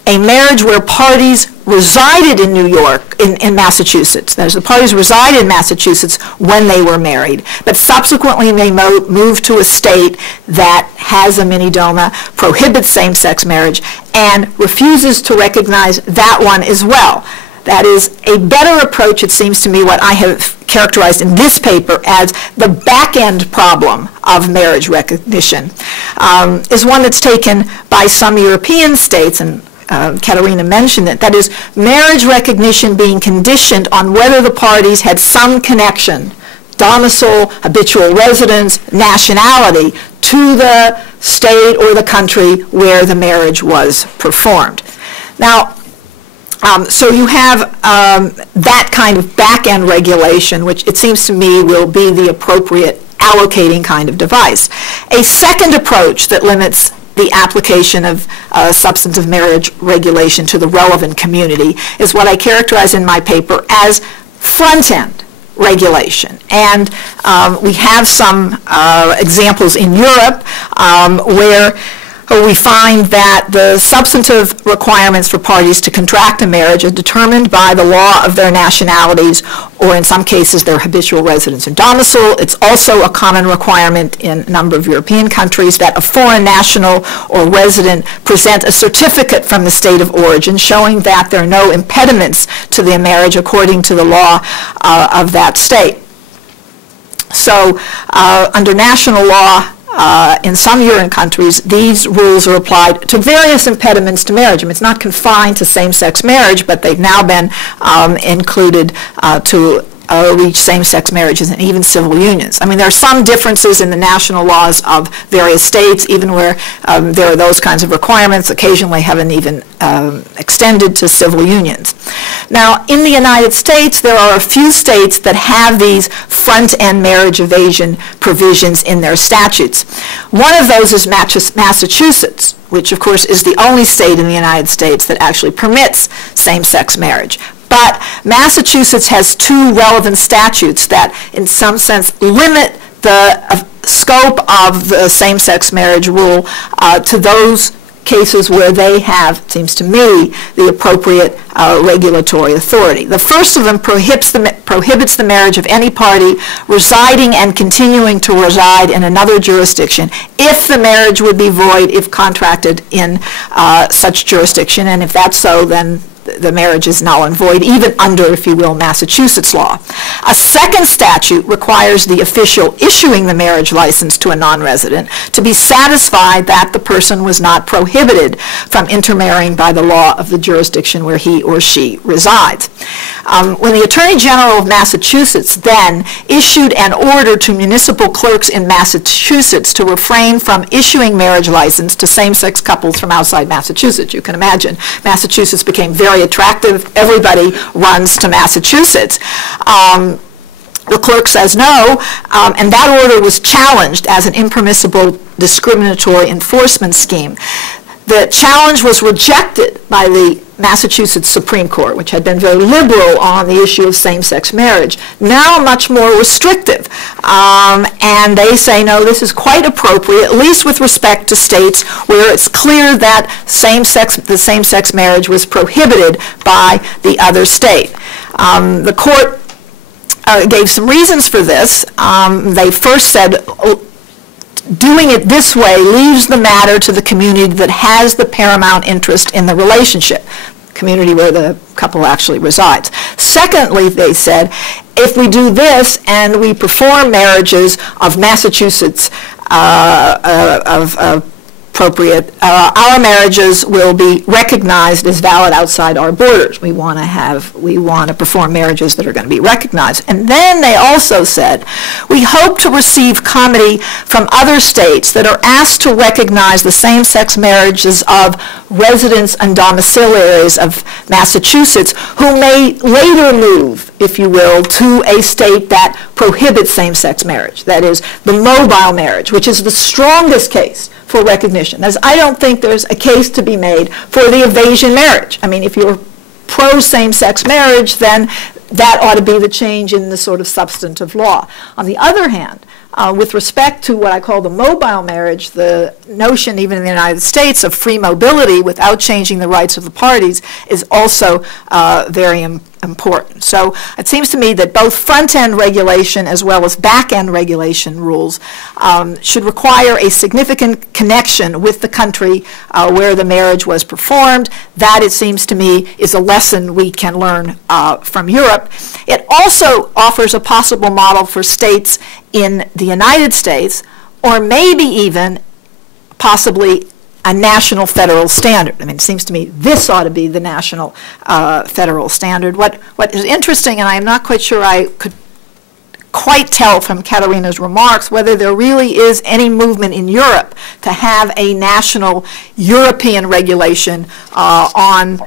a marriage where parties resided in New York, in Massachusetts. That is, the parties resided in Massachusetts when they were married, but subsequently they moved to a state that has a mini-DOMA, prohibits same-sex marriage, and refuses to recognize that one as well. That is a better approach, it seems to me, what I have characterized in this paper as the back-end problem of marriage recognition, is one that's taken by some European states, and Katharina mentioned it. That is, marriage recognition being conditioned on whether the parties had some connection, domicile, habitual residence, nationality, to the state or the country where the marriage was performed. Now, so you have that kind of back-end regulation, which it seems to me will be the appropriate allocating kind of device. A second approach that limits the application of substantive marriage regulation to the relevant community is what I characterize in my paper as front-end regulation. And we have some examples in Europe where we find that the substantive requirements for parties to contract a marriage are determined by the law of their nationalities, or in some cases their habitual residence and domicile. It's also a common requirement in a number of European countries that a foreign national or resident present a certificate from the state of origin showing that there are no impediments to their marriage according to the law of that state. So under national law, in some European countries, these rules are applied to various impediments to marriage. I mean, it's not confined to same-sex marriage, but they've now been included to reach same-sex marriages and even civil unions. I mean, there are some differences in the national laws of various states, even where there are those kinds of requirements. Occasionally haven't even extended to civil unions. Now, in the United States, there are a few states that have these front-end marriage evasion provisions in their statutes. One of those is Massachusetts, which, of course, is the only state in the United States that actually permits same-sex marriage. But Massachusetts has two relevant statutes that, in some sense, limit the scope of the same-sex marriage rule to those cases where they have, it seems to me, the appropriate regulatory authority. The first of them prohibits the marriage of any party residing and continuing to reside in another jurisdiction if the marriage would be void if contracted in such jurisdiction, and if that's so, then the marriage is null and void, even under, if you will, Massachusetts law. A second statute requires the official issuing the marriage license to a non-resident to be satisfied that the person was not prohibited from intermarrying by the law of the jurisdiction where he or she resides. When the Attorney General of Massachusetts then issued an order to municipal clerks in Massachusetts to refrain from issuing marriage license to same-sex couples from outside Massachusetts, you can imagine Massachusetts became very attractive. Everybody runs to Massachusetts. The clerk says no, and that order was challenged as an impermissible discriminatory enforcement scheme. The challenge was rejected by the Massachusetts Supreme Court, which had been very liberal on the issue of same-sex marriage, now much more restrictive. And they say, no, this is quite appropriate, at least with respect to states where it's clear that the same-sex marriage was prohibited by the other state. The court gave some reasons for this. They first said, doing it this way leaves the matter to the community that has the paramount interest in the relationship, community where the couple actually resides. Secondly, they said, if we do this and we perform marriages of Massachusetts appropriate, our marriages will be recognized as valid outside our borders. We want to perform marriages that are going to be recognized. And then they also said, we hope to receive comity from other states that are asked to recognize the same-sex marriages of residents and domiciliaries of Massachusetts who may later move, if you will, to a state that prohibits same-sex marriage. That is, the mobile marriage, which is the strongest case for recognition. As I don't think there's a case to be made for the evasion marriage. I mean, if you're pro same-sex marriage, then that ought to be the change in the sort of substantive law. On the other hand, with respect to what I call the mobile marriage, the notion, even in the United States, of free mobility without changing the rights of the parties is also very important. So it seems to me that both front-end regulation as well as back-end regulation rules should require a significant connection with the country where the marriage was performed. That, it seems to me, is a lesson we can learn from Europe. It also offers a possible model for states in the United States, or maybe even possibly a national federal standard. I mean, it seems to me this ought to be the national federal standard. What is interesting, and I'm not quite sure I could quite tell from Katharina's remarks whether there really is any movement in Europe to have a national European regulation on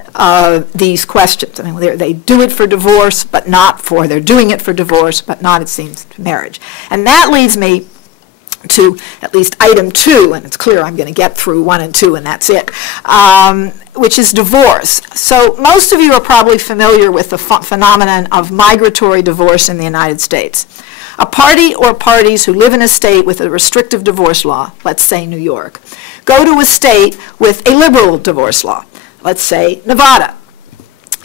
these questions. I mean, they do it for divorce, but not for, they're doing it for divorce, but not, it seems, to marriage. And that leads me to at least item 2, and it's clear I'm going to get through 1 and 2, and that's it, which is divorce. So most of you are probably familiar with the phenomenon of migratory divorce in the United States. A party or parties who live in a state with a restrictive divorce law, let's say New York, go to a state with a liberal divorce law, let's say Nevada,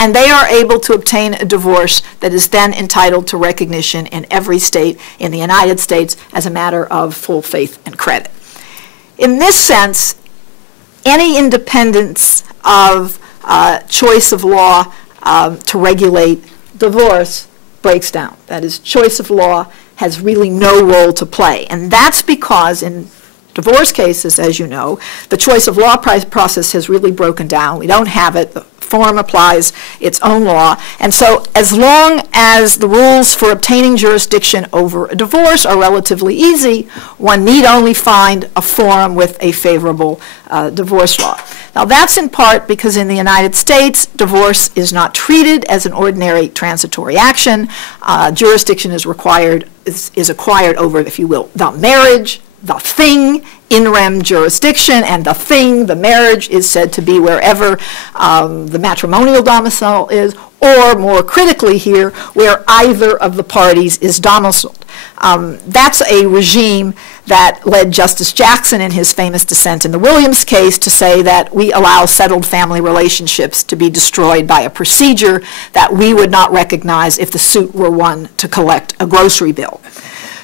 and they are able to obtain a divorce that is then entitled to recognition in every state in the United States as a matter of full faith and credit. In this sense, any independence of choice of law to regulate divorce breaks down. That is, choice of law has really no role to play. And that's because in divorce cases, as you know, the choice of law process has really broken down. We don't have it. The form applies its own law. And so as long as the rules for obtaining jurisdiction over a divorce are relatively easy, one need only find a forum with a favorable divorce law. Now that's in part because in the United States, divorce is not treated as an ordinary transitory action. Jurisdiction is acquired over, if you will, the marriage, the thing, in rem jurisdiction, and the thing, the marriage, is said to be wherever the matrimonial domicile is, or more critically here, where either of the parties is domiciled. That's a regime that led Justice Jackson in his famous dissent in the Williams case to say that we allow settled family relationships to be destroyed by a procedure that we would not recognize if the suit were one to collect a grocery bill.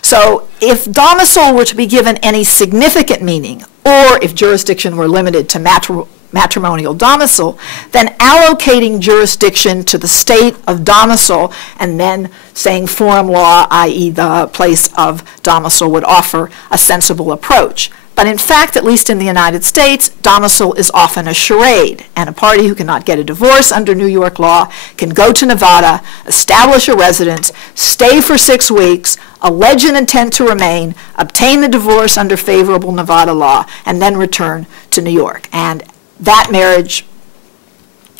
So if domicile were to be given any significant meaning, or if jurisdiction were limited to matrimonial domicile, then allocating jurisdiction to the state of domicile and then saying forum law, i.e. the place of domicile, would offer a sensible approach. But in fact, at least in the United States, domicile is often a charade, and a party who cannot get a divorce under New York law can go to Nevada, establish a residence, stay for 6 weeks, allege an intent to remain, obtain the divorce under favorable Nevada law, and then return to New York. And that marriage,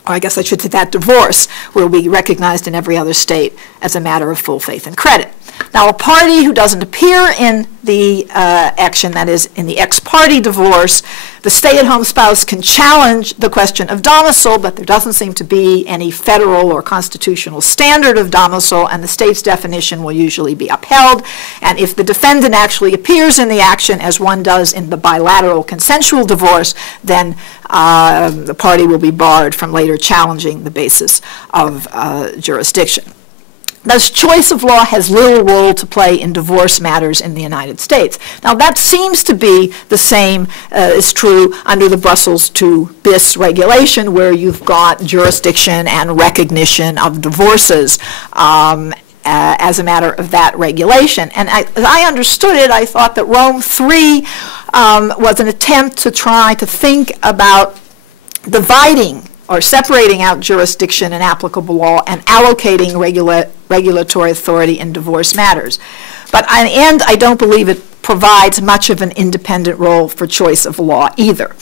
or I guess I should say that divorce, will be recognized in every other state as a matter of full faith and credit. Now, a party who doesn't appear in the action, that is, in the ex-party divorce, the stay-at-home spouse can challenge the question of domicile, but there doesn't seem to be any federal or constitutional standard of domicile, and the state's definition will usually be upheld. And if the defendant actually appears in the action, as one does in the bilateral consensual divorce, then the party will be barred from later challenging the basis of jurisdiction. Thus, choice of law has little role to play in divorce matters in the United States. Now, that seems to be the same is true under the Brussels II bis regulation, where you've got jurisdiction and recognition of divorces as a matter of that regulation. And as I understood it, I thought that Rome III was an attempt to try to think about dividing or separating out jurisdiction and applicable law and allocating regulatory authority in divorce matters. But in the end, I don't believe it provides much of an independent role for choice of law either.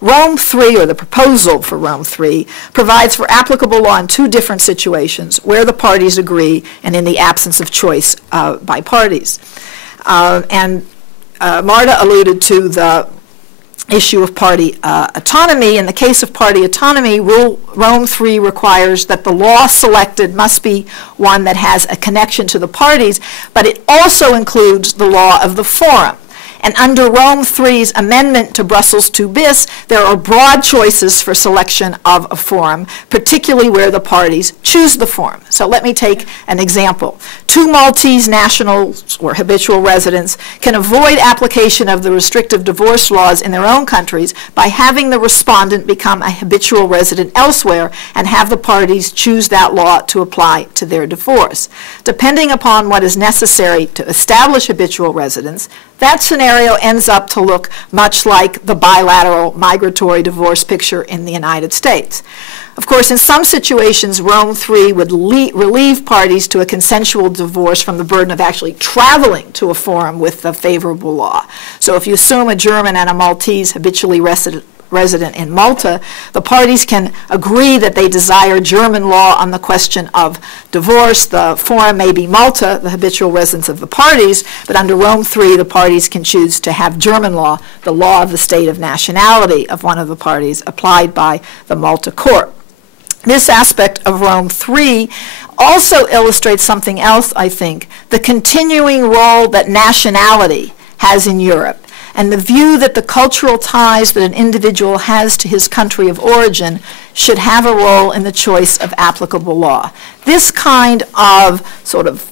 Rome III, or the proposal for Rome III, provides for applicable law in two different situations, where the parties agree and in the absence of choice by parties. Marta alluded to the issue of party autonomy. In the case of party autonomy, Rome III requires that the law selected must be one that has a connection to the parties, but it also includes the law of the forum. And under Rome III's amendment to Brussels II bis, there are broad choices for selection of a forum, particularly where the parties choose the forum. So let me take an example. Two Maltese nationals or habitual residents can avoid application of the restrictive divorce laws in their own countries by having the respondent become a habitual resident elsewhere and have the parties choose that law to apply to their divorce. Depending upon what is necessary to establish habitual residence, that scenario ends up to look much like the bilateral migratory divorce picture in the United States. Of course, in some situations, Rome III would relieve parties to a consensual divorce from the burden of actually traveling to a forum with the favorable law. So if you assume a German and a Maltese habitually resident in Malta, the parties can agree that they desire German law on the question of divorce. The forum may be Malta, the habitual residence of the parties, but under Rome III, the parties can choose to have German law, the law of the state of nationality of one of the parties, applied by the Malta court. This aspect of Rome III also illustrates something else, I think, the continuing role that nationality has in Europe, and the view that the cultural ties that an individual has to his country of origin should have a role in the choice of applicable law. This kind of sort of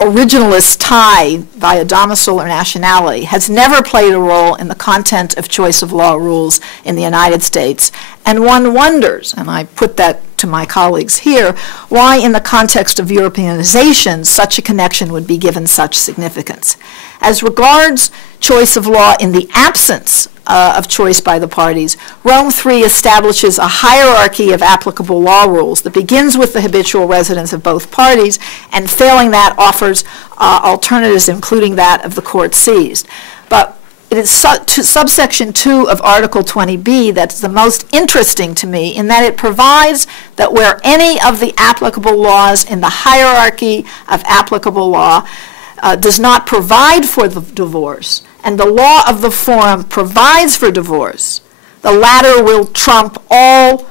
originalist tie via domicile or nationality has never played a role in the content of choice of law rules in the United States, and one wonders, and I put that to my colleagues here, why in the context of Europeanization such a connection would be given such significance. As regards choice of law in the absence of choice by the parties, Rome III establishes a hierarchy of applicable law rules that begins with the habitual residence of both parties, and failing that offers alternatives, including that of the court seized. But it is subsection 2 of Article 20b that's the most interesting to me, in that it provides that where any of the applicable laws in the hierarchy of applicable law does not provide for the divorce, and the law of the forum provides for divorce, the latter will trump all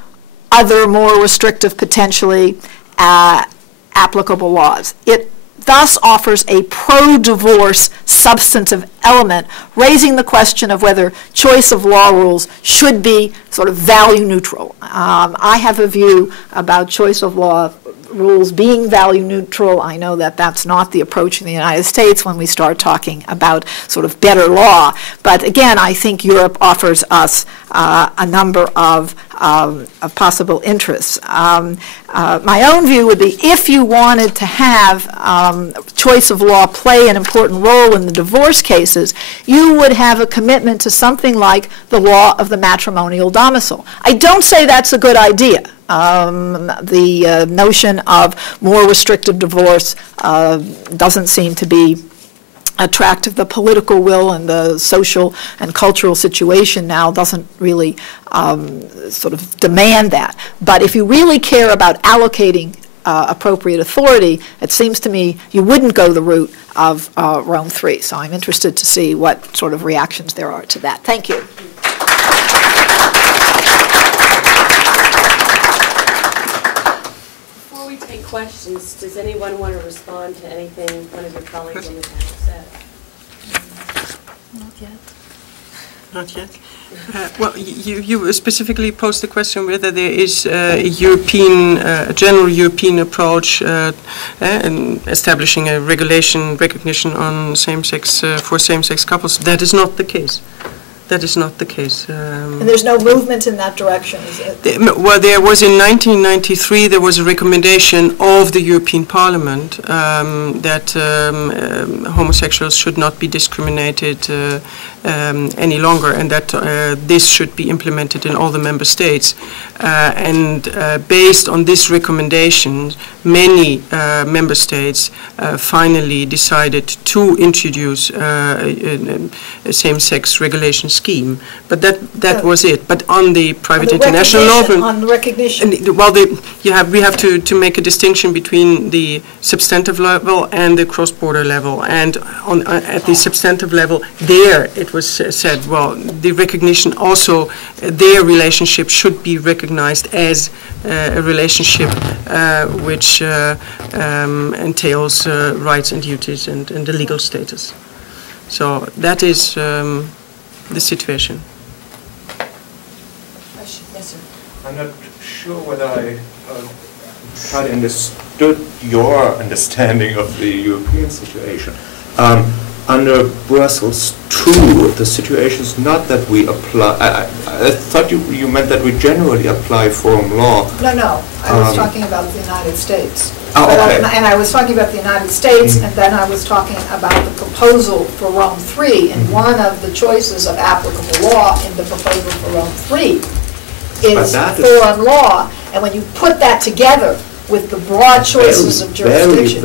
other more restrictive, potentially applicable laws. It thus offers a pro-divorce substantive element, raising the question of whether choice of law rules should be sort of value neutral. I have a view about choice of law rules being value neutral. I know that that's not the approach in the United States when we start talking about sort of better law. But again, I think Europe offers us a number of possible interests. My own view would be, if you wanted to have choice of law play an important role in the divorce cases, you would have a commitment to something like the law of the matrimonial domicile. I don't say that's a good idea. The notion of more restrictive divorce doesn't seem to be attractive. The political will and the social and cultural situation now doesn't really sort of demand that. But if you really care about allocating appropriate authority, it seems to me you wouldn't go the route of Rome III. So I'm interested to see what sort of reactions there are to that. Thank you. Questions. Does anyone want to respond to anything one of your colleagues on the panel said? Not yet. Not yet. Well, you specifically posed the question whether there is a European, a general European approach in establishing a recognition on same-sex for same-sex couples. That is not the case. That is not the case. And there's no movement in that direction, is it? Well, there was in 1993, there was a recommendation of the European Parliament that homosexuals should not be discriminated any longer, and that this should be implemented in all the member states. And based on this recommendation, many member states finally decided to introduce a same-sex regulation scheme. But that was it. But on the private international law, on the recognition, well, we have to make a distinction between the substantive level and the cross-border level. And at the substantive level, there it was said, well, the recognition also, their relationship should be recognized as a relationship which entails rights and duties and the legal status. So that is the situation. yes, sir. I'm not sure whether I quite understood your understanding of the European situation. Under Brussels II, the situation is not that we apply. I thought you meant that we generally apply foreign law. No. I was talking about the United States. Oh, okay. And I was talking about the United States, and then I was talking about the proposal for Rome III. And one of the choices of applicable law in the proposal for Rome III is foreign law. And when you put that together with the broad choices of jurisdiction.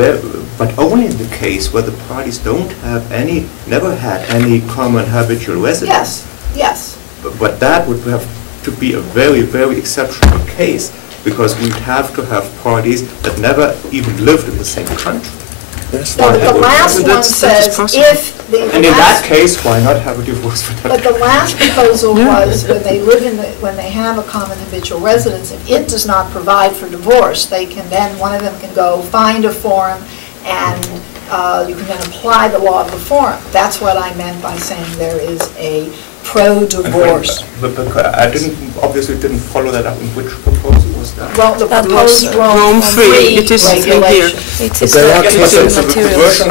But only in the case where the parties never had any common habitual residence. Yes. But that would have to be a very, very exceptional case, because we'd have to have parties that never even lived in the same country. No, but the last one says if the and in that case, why not have a divorce? But the last proposal was when they live when they have a common habitual residence, if it does not provide for divorce, they can then, one of them can go find a forum, and you can then apply the law of the forum. That's what I meant by saying there is a pro-divorce. But I obviously didn't follow that up. In which proposal was that? Well, the proposed Rome III It is regulation. It is There are the cases- materials.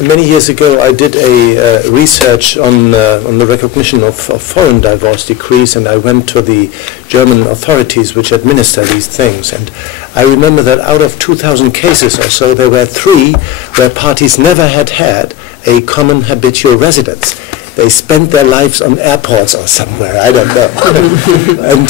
Many years ago, I did a research on the recognition of foreign divorce decrees, and I went to the German authorities which administer these things. And I remember that out of 2,000 cases or so, there were 3 where parties never had a common habitual residence. They spent their lives on airports or somewhere, I don't know. And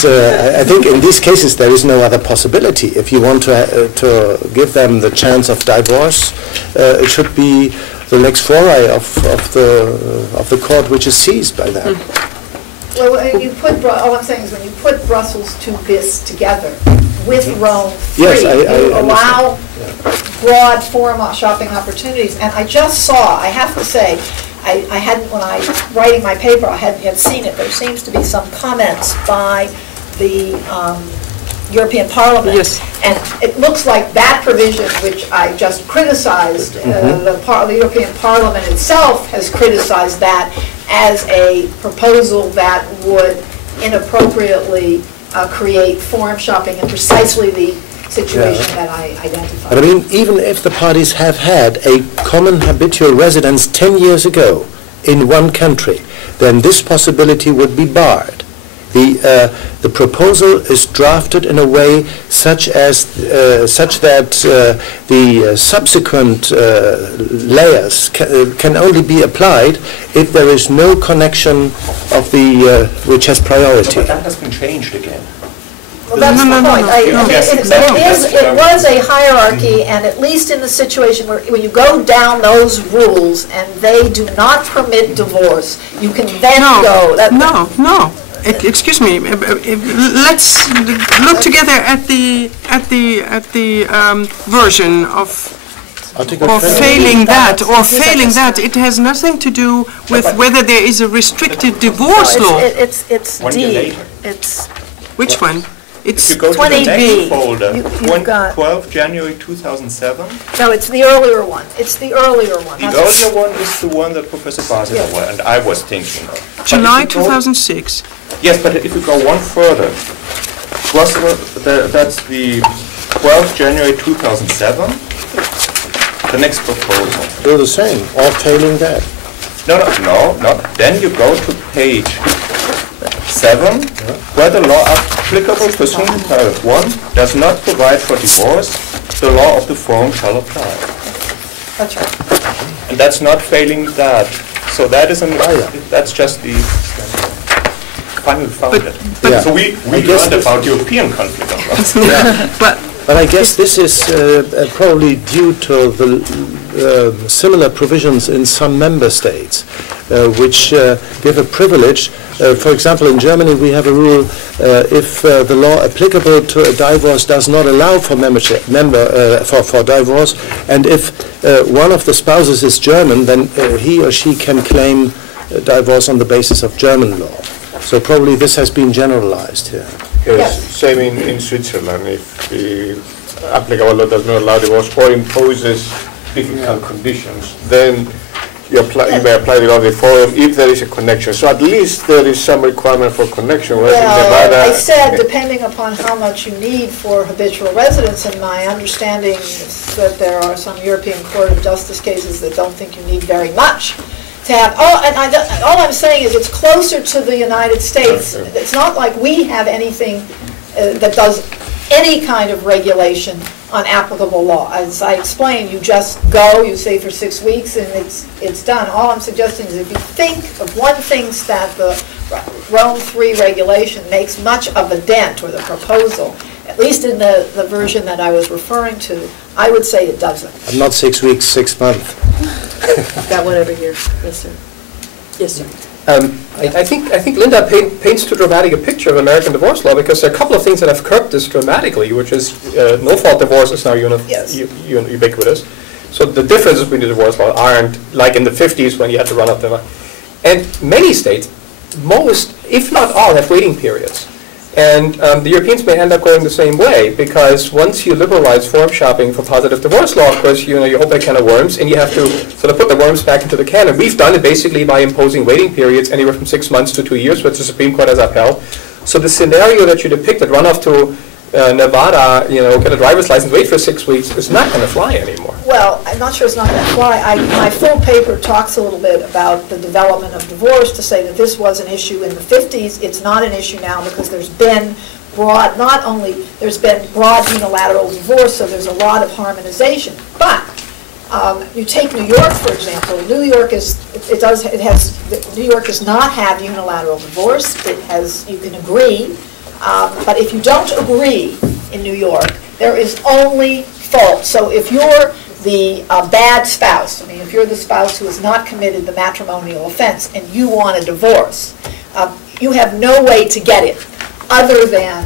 I think in these cases there is no other possibility. If you want to give them the chance of divorce, it should be the lex fori of the court which is seized by that. Well, when you put, all I'm saying is when you put Brussels II bis together with Rome III, Yes, you I allow broad forum shopping opportunities. And I just saw, I have to say, I hadn't, when I was writing my paper, I hadn't yet seen it. There seems to be some comments by the European Parliament. Yes. And it looks like that provision, which I just criticized, the European Parliament itself has criticized that as a proposal that would inappropriately create forum shopping in precisely the situation that I identified. But I mean, even if the parties have had a common habitual residence 10 years ago in one country, then this possibility would be barred. The proposal is drafted in a way such that the subsequent layers can only be applied if there is no connection of the which has priority. But that has been changed again. Well, that's the point. It was a hierarchy, Mm-hmm. and at least in the situation where when you go down those rules and they do not permit divorce, you can then go. No. Excuse me. Let's look together at the version of. Article Or 20. failing that, it has nothing to do with whether there is a restricted divorce law. It's One year D. later. It's Which one? It's If you go to the 20B. next folder, You've got- 12 January 2007. No, it's the earlier one. It's the earlier one. The That's- earlier one is the one that Professor Basel and I was thinking of. But July if you go- 2006. Yes, but if you go one further, that's the 12 January 2007, the next proposal. They're the same, all tailing that. No. Then you go to page 7, where the law applicable pursuant to paragraph 1 does not provide for divorce, the law of the forum shall apply. That's right. And that's not failing that. So that is that's just the final found it. Yeah. So we I guess learned this- about European conflict of laws. But I guess this is probably due to the similar provisions in some member states, which give a privilege. For example, in Germany we have a rule, if the law applicable to a divorce does not allow for for divorce, and if one of the spouses is German, then he or she can claim divorce on the basis of German law. So probably this has been generalized here. Yes, same in Switzerland. If the applicable law does not allow divorce or imposes difficult conditions, then you may apply the law of the forum if there is a connection. So at least there is some requirement for connection. Whereas in Nevada, I said depending upon how much you need for habitual residence, and my understanding is that there are some European Court of Justice cases that don't think you need very much to have. All I'm saying is it's closer to the United States. It's not like we have anything that does any kind of regulation on applicable law. As I explained, you just go, you stay for 6 weeks, and it's done. All I'm suggesting is if you think of one thing that the Rome 3 regulation makes much of a dent, or the proposal, at least in the version that I was referring to, I would say it doesn't. I'm not 6 weeks, 6 months. Got one over here. Yes, sir. Yes, sir. I think Linda paints too dramatic a picture of American divorce law, because there are a couple of things that have curbed this dramatically, which is no-fault divorce is now ubiquitous. So the differences between the divorce law aren't like in the 50s when you had to run up the... And many states, most, if not all, have waiting periods. And the Europeans may end up going the same way, because once you liberalize forum shopping for positive divorce law, of course, you open a can of worms, and you have to sort of put the worms back into the can. And we've done it basically by imposing waiting periods anywhere from 6 months to 2 years, which the Supreme Court has upheld. So the scenario that you depicted, run off to Nevada, get a driver's license, wait for 6 weeks, is not going to fly anymore. Well, I'm not sure it's not going to fly. My full paper talks a little bit about the development of divorce to say that this was an issue in the 50s. It's not an issue now because there's been broad unilateral divorce, so there's a lot of harmonization. But you take New York, for example. New York does not have unilateral divorce. You can agree. But if you don't agree in New York, there is only fault. So if you're the bad spouse, if you're the spouse who has not committed the matrimonial offense and you want a divorce, you have no way to get it other than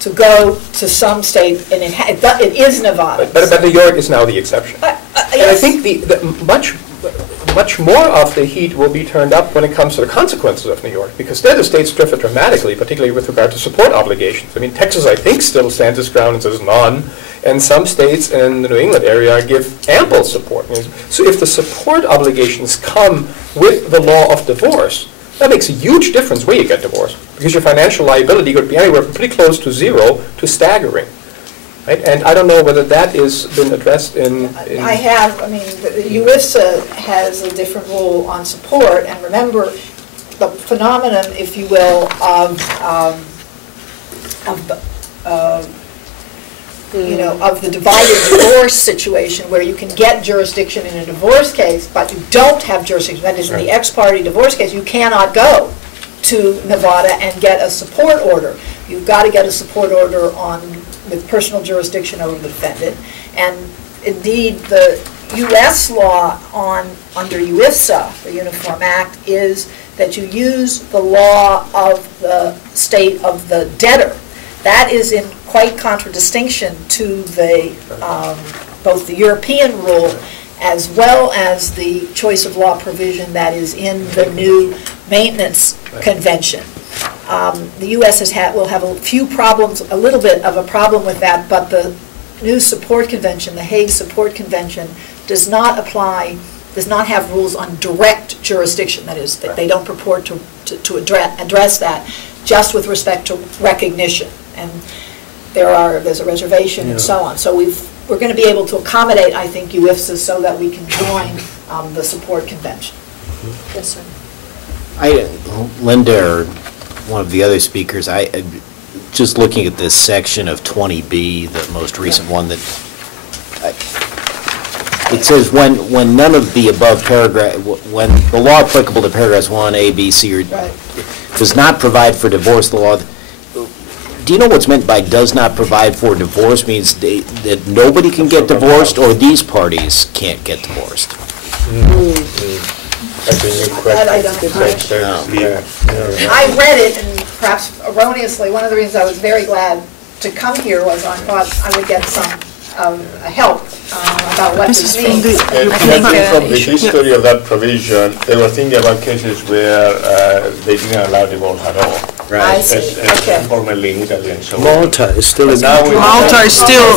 to go to some state, and it is Nevada. But New York is now the exception. Yes. And I think much more of the heat will be turned up when it comes to the consequences of New York, because there the states differ dramatically, particularly with regard to support obligations. Texas, I think, still stands its ground and says none, and some states in the New England area give ample support. So if the support obligations come with the law of divorce, that makes a huge difference where you get divorced, because your financial liability could be anywhere from pretty close to zero to staggering. Right? And I don't know whether that has been addressed in... I have. The UIFSA has a different rule on support, and remember the phenomenon, if you will, of the divided divorce situation, where you can get jurisdiction in a divorce case, but you don't have jurisdiction. That is, in the ex-parte divorce case, you cannot go to Nevada and get a support order. You've got to get a support order with personal jurisdiction over the defendant. And indeed, the U.S. law under UIFSA, the Uniform Act, is that you use the law of the state of the debtor. That is in quite contradistinction to both the European rule as well as the choice of law provision that is in the new maintenance convention. The U.S. will have a few problems, a little bit of a problem with that, but the new support convention, the Hague Support Convention, does not have rules on direct jurisdiction. That is, that they don't purport to address that, just with respect to recognition. And there's a reservation and so on. So we're going to be able to accommodate, I think, UIFSA so that we can join the support convention. Yes, sir. Linda, or one of the other speakers, just looking at this section of 20B, the most recent one, that it says when none of the above paragraph, when the law applicable to paragraphs 1, A, B, C, or does not provide for divorce, the law. Do you know what's meant by does not provide for divorce? Means that nobody can get divorced, or these parties can't get divorced? I don't know. I read it, and perhaps erroneously, one of the reasons I was very glad to come here was I thought I would get some help about what this means. From the history of that provision, they were thinking about cases where they didn't allow divorce at all. Right. I see. Okay. Formerly in Italy and so on. Malta is still in Malta is still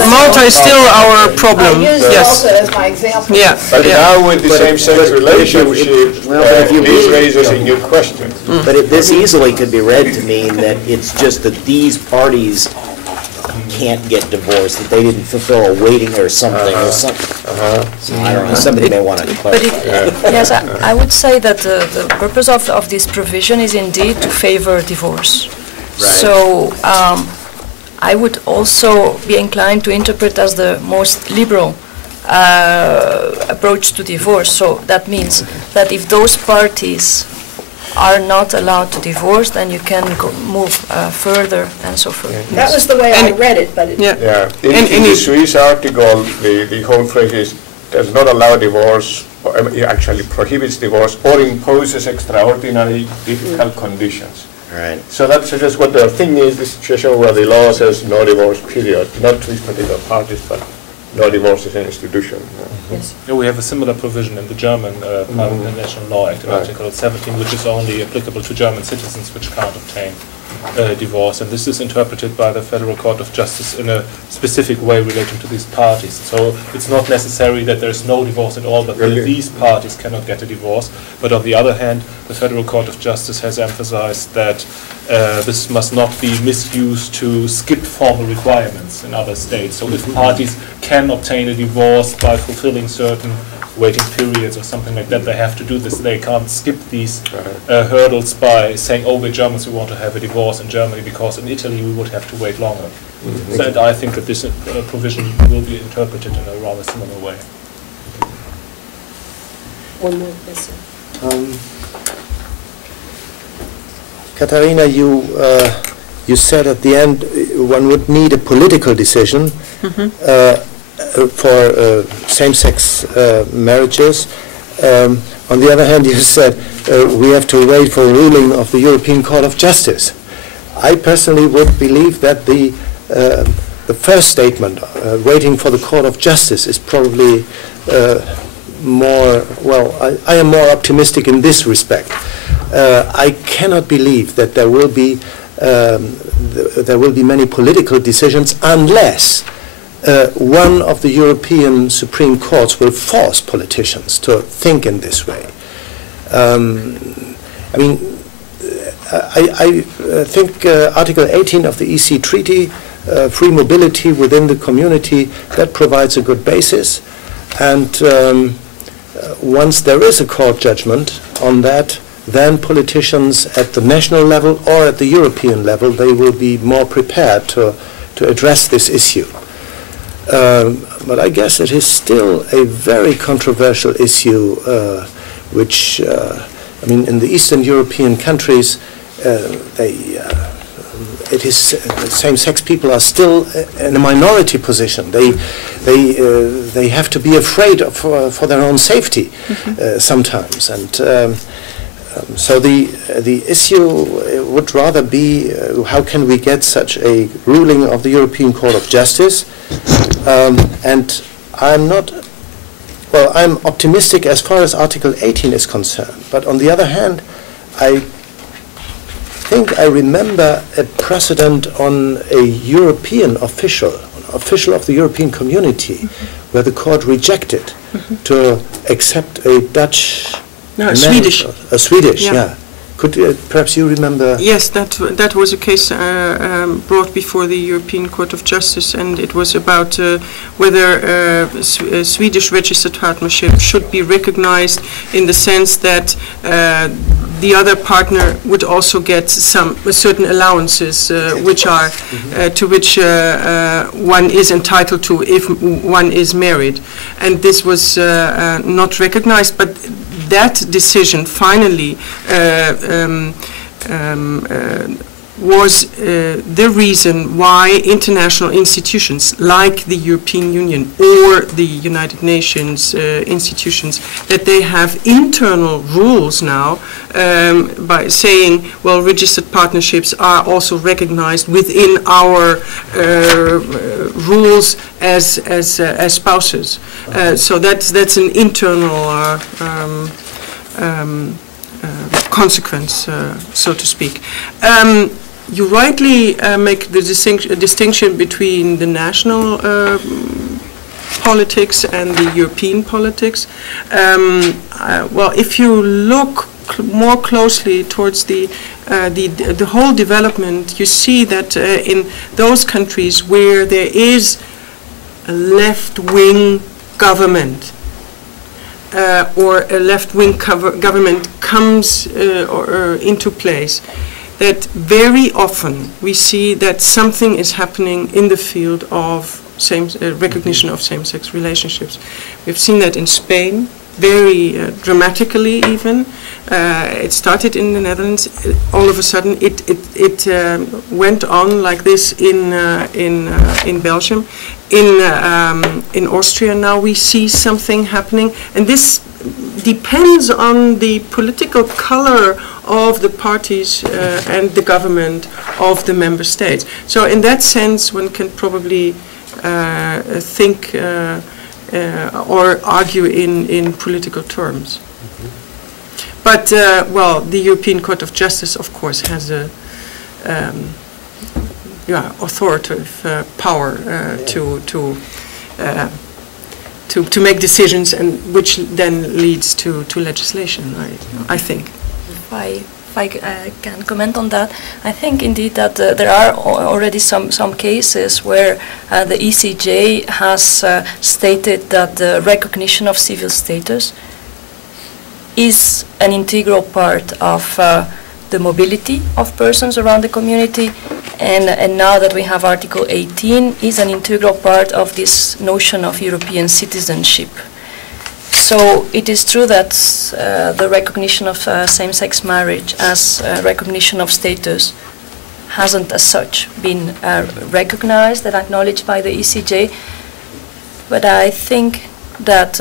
our problem. I used Malta as my example. Yeah. But now with the same-sex relationship, this raises a new question. But this easily could be read to mean that it's just that these parties can't get divorced, that they didn't fulfill a waiting or something or something. So I don't know, somebody may want to clarify. Yes, I would say that the purpose of this provision is indeed to favor divorce. Right. So I would also be inclined to interpret as the most liberal approach to divorce. So that means that if those parties are not allowed to divorce, then you can move further and so forth. That was the way I read it, but in the Swiss article, the whole phrase is does not allow divorce, or actually prohibits divorce, or imposes extraordinary difficult conditions. Right. So that suggests what the thing is, the situation where the law says no divorce, period, not to these particular parties, but no divorce is an institution. Yes. Yeah, we have a similar provision in the German National Law Act, Article 17, which is only applicable to German citizens which can't obtain divorce, and this is interpreted by the Federal Court of Justice in a specific way relating to these parties. So it's not necessary that there's no divorce at all, but that these parties cannot get a divorce. But on the other hand, the Federal Court of Justice has emphasized that this must not be misused to skip formal requirements in other states. So if parties can obtain a divorce by fulfilling certain waiting periods or something like that, they have to do this. They can't skip these hurdles by saying, oh, we're Germans, we want to have a divorce in Germany, because in Italy we would have to wait longer. So, and I think that this provision will be interpreted in a rather similar way. One more question. Katharina, you said at the end one would need a political decision for same-sex marriages. On the other hand, you said we have to wait for a ruling of the European Court of Justice. I personally would believe that the first statement, waiting for the Court of Justice, is probably more, well, I am more optimistic in this respect. I cannot believe that there will be many political decisions unless one of the European Supreme Courts will force politicians to think in this way. I mean, I think Article 18 of the EC Treaty, free mobility within the community, that provides a good basis. And once there is a court judgment on that, then politicians at the national level or at the European level, they will be more prepared to address this issue. But I guess it is still a very controversial issue, which, I mean, in the Eastern European countries, same-sex people are still in a minority position. They have to be afraid for their own safety sometimes, and so the issue would rather be how can we get such a ruling of the European Court of Justice, and I'm optimistic as far as Article 18 is concerned, but on the other hand, I think I remember a precedent on a European official of the European Community, where the court rejected to accept a Dutch... No, a Swedish. A Swedish, Yeah. yeah. Could perhaps you remember? Yes, that was a case brought before the European Court of Justice, and it was about whether a Swedish registered partnership should be recognized in the sense that the other partner would also get some certain allowances, which are to which one is entitled to if one is married, and this was not recognized, but. That decision finally was the reason why international institutions like the European Union or the United Nations institutions, that they have internal rules now by saying, well, registered partnerships are also recognized within our rules as spouses. So that's an internal consequence, so to speak. You rightly make the distinction between the national politics and the European politics. Well, if you look more closely towards the whole development, you see that in those countries where there is a left-wing government, or a left-wing government comes into place, that very often we see that something is happening in the field of recognition of same-sex relationships. We've seen that in Spain, very dramatically even. It started in the Netherlands. All of a sudden, it went on like this in Belgium. In Austria now we see something happening, and this depends on the political color of the parties and the government of the member states. So in that sense, one can probably think or argue in political terms. But, well, the European Court of Justice, of course, has a authoritative power to make decisions, and which then leads to legislation, I think. If I can comment on that, I think indeed that there are already some cases where the ECJ has stated that the recognition of civil status is an integral part of the mobility of persons around the community, and now that we have Article 18, is an integral part of this notion of European citizenship. So it is true that the recognition of same-sex marriage as recognition of status hasn't as such been recognized and acknowledged by the ECJ, but I think that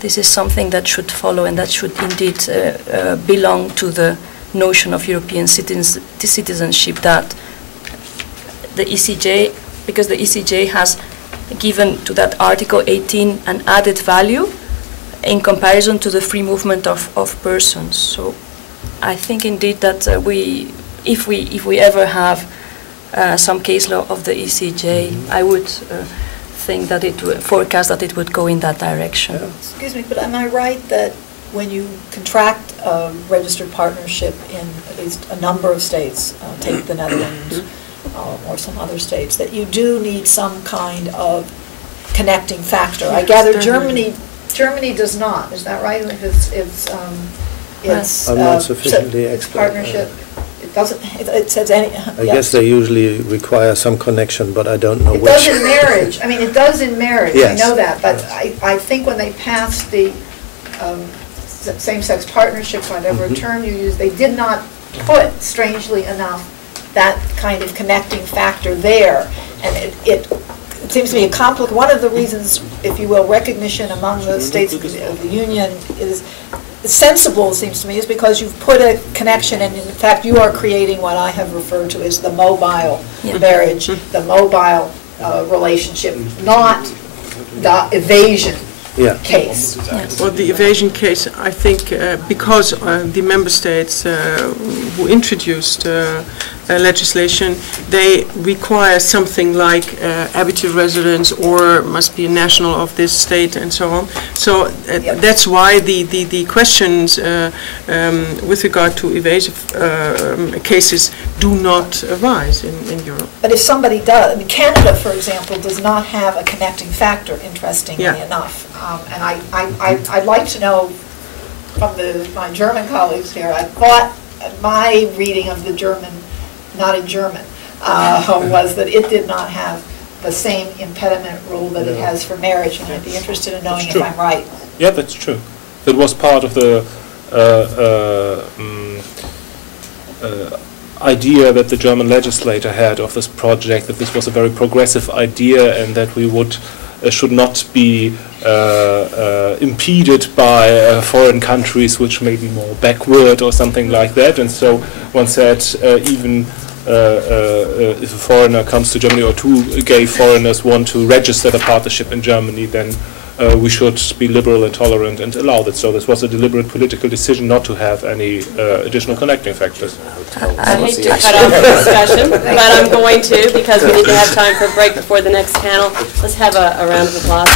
this is something that should follow, and that should indeed belong to the notion of European citizenship, that the ECJ, because the ECJ has given to that Article 18 an added value in comparison to the free movement of persons. So I think indeed that if we ever have some case law of the ECJ, I would think that it would forecast that it would go in that direction. Excuse me, but am I right that when you contract a registered partnership in at least a number of states, take the Netherlands or some other states, that you do need some kind of connecting factor? I gather Germany does not. Is that right? It's I'm not sufficiently expert. Partnership. It doesn't. It says any. I guess they usually require some connection, but I don't know which. It does in marriage. I mean, it does in marriage. Yes. I know that, but yes. I think when they passed the same-sex partnership, whatever term you use, they did not put, strangely enough, that kind of connecting factor there, and it seems to me one of the reasons, if you will, recognition among the states of the Union is sensible, it seems to me, is because you've put a connection, and in fact you are creating what I have referred to as the mobile marriage, the mobile relationship, not the evasion Yeah. case. Well, the evasion case, I think, because the member states who introduced legislation, they require something like habitual residence or must be a national of this state and so on. So that's why the questions with regard to evasive cases do not arise in Europe. But if somebody does, I mean, Canada, for example, does not have a connecting factor, interestingly enough. And I'd like to know from my German colleagues here, I thought my reading of the German, not in German, was that it did not have the same impediment rule that it has for marriage, and I'd be interested in knowing if I'm right. Yeah, that's true. That was part of the idea that the German legislator had of this project, that this was a very progressive idea and that we would should not be impeded by foreign countries which may be more backward or something like that. And so one said even if a foreigner comes to Germany or two gay foreigners want to register the partnership in Germany, then we should be liberal and tolerant and allow that. So this was a deliberate political decision not to have any additional connecting factors. I hate to cut off the discussion, but I'm going to because we need to have time for a break before the next panel. Let's have a round of applause.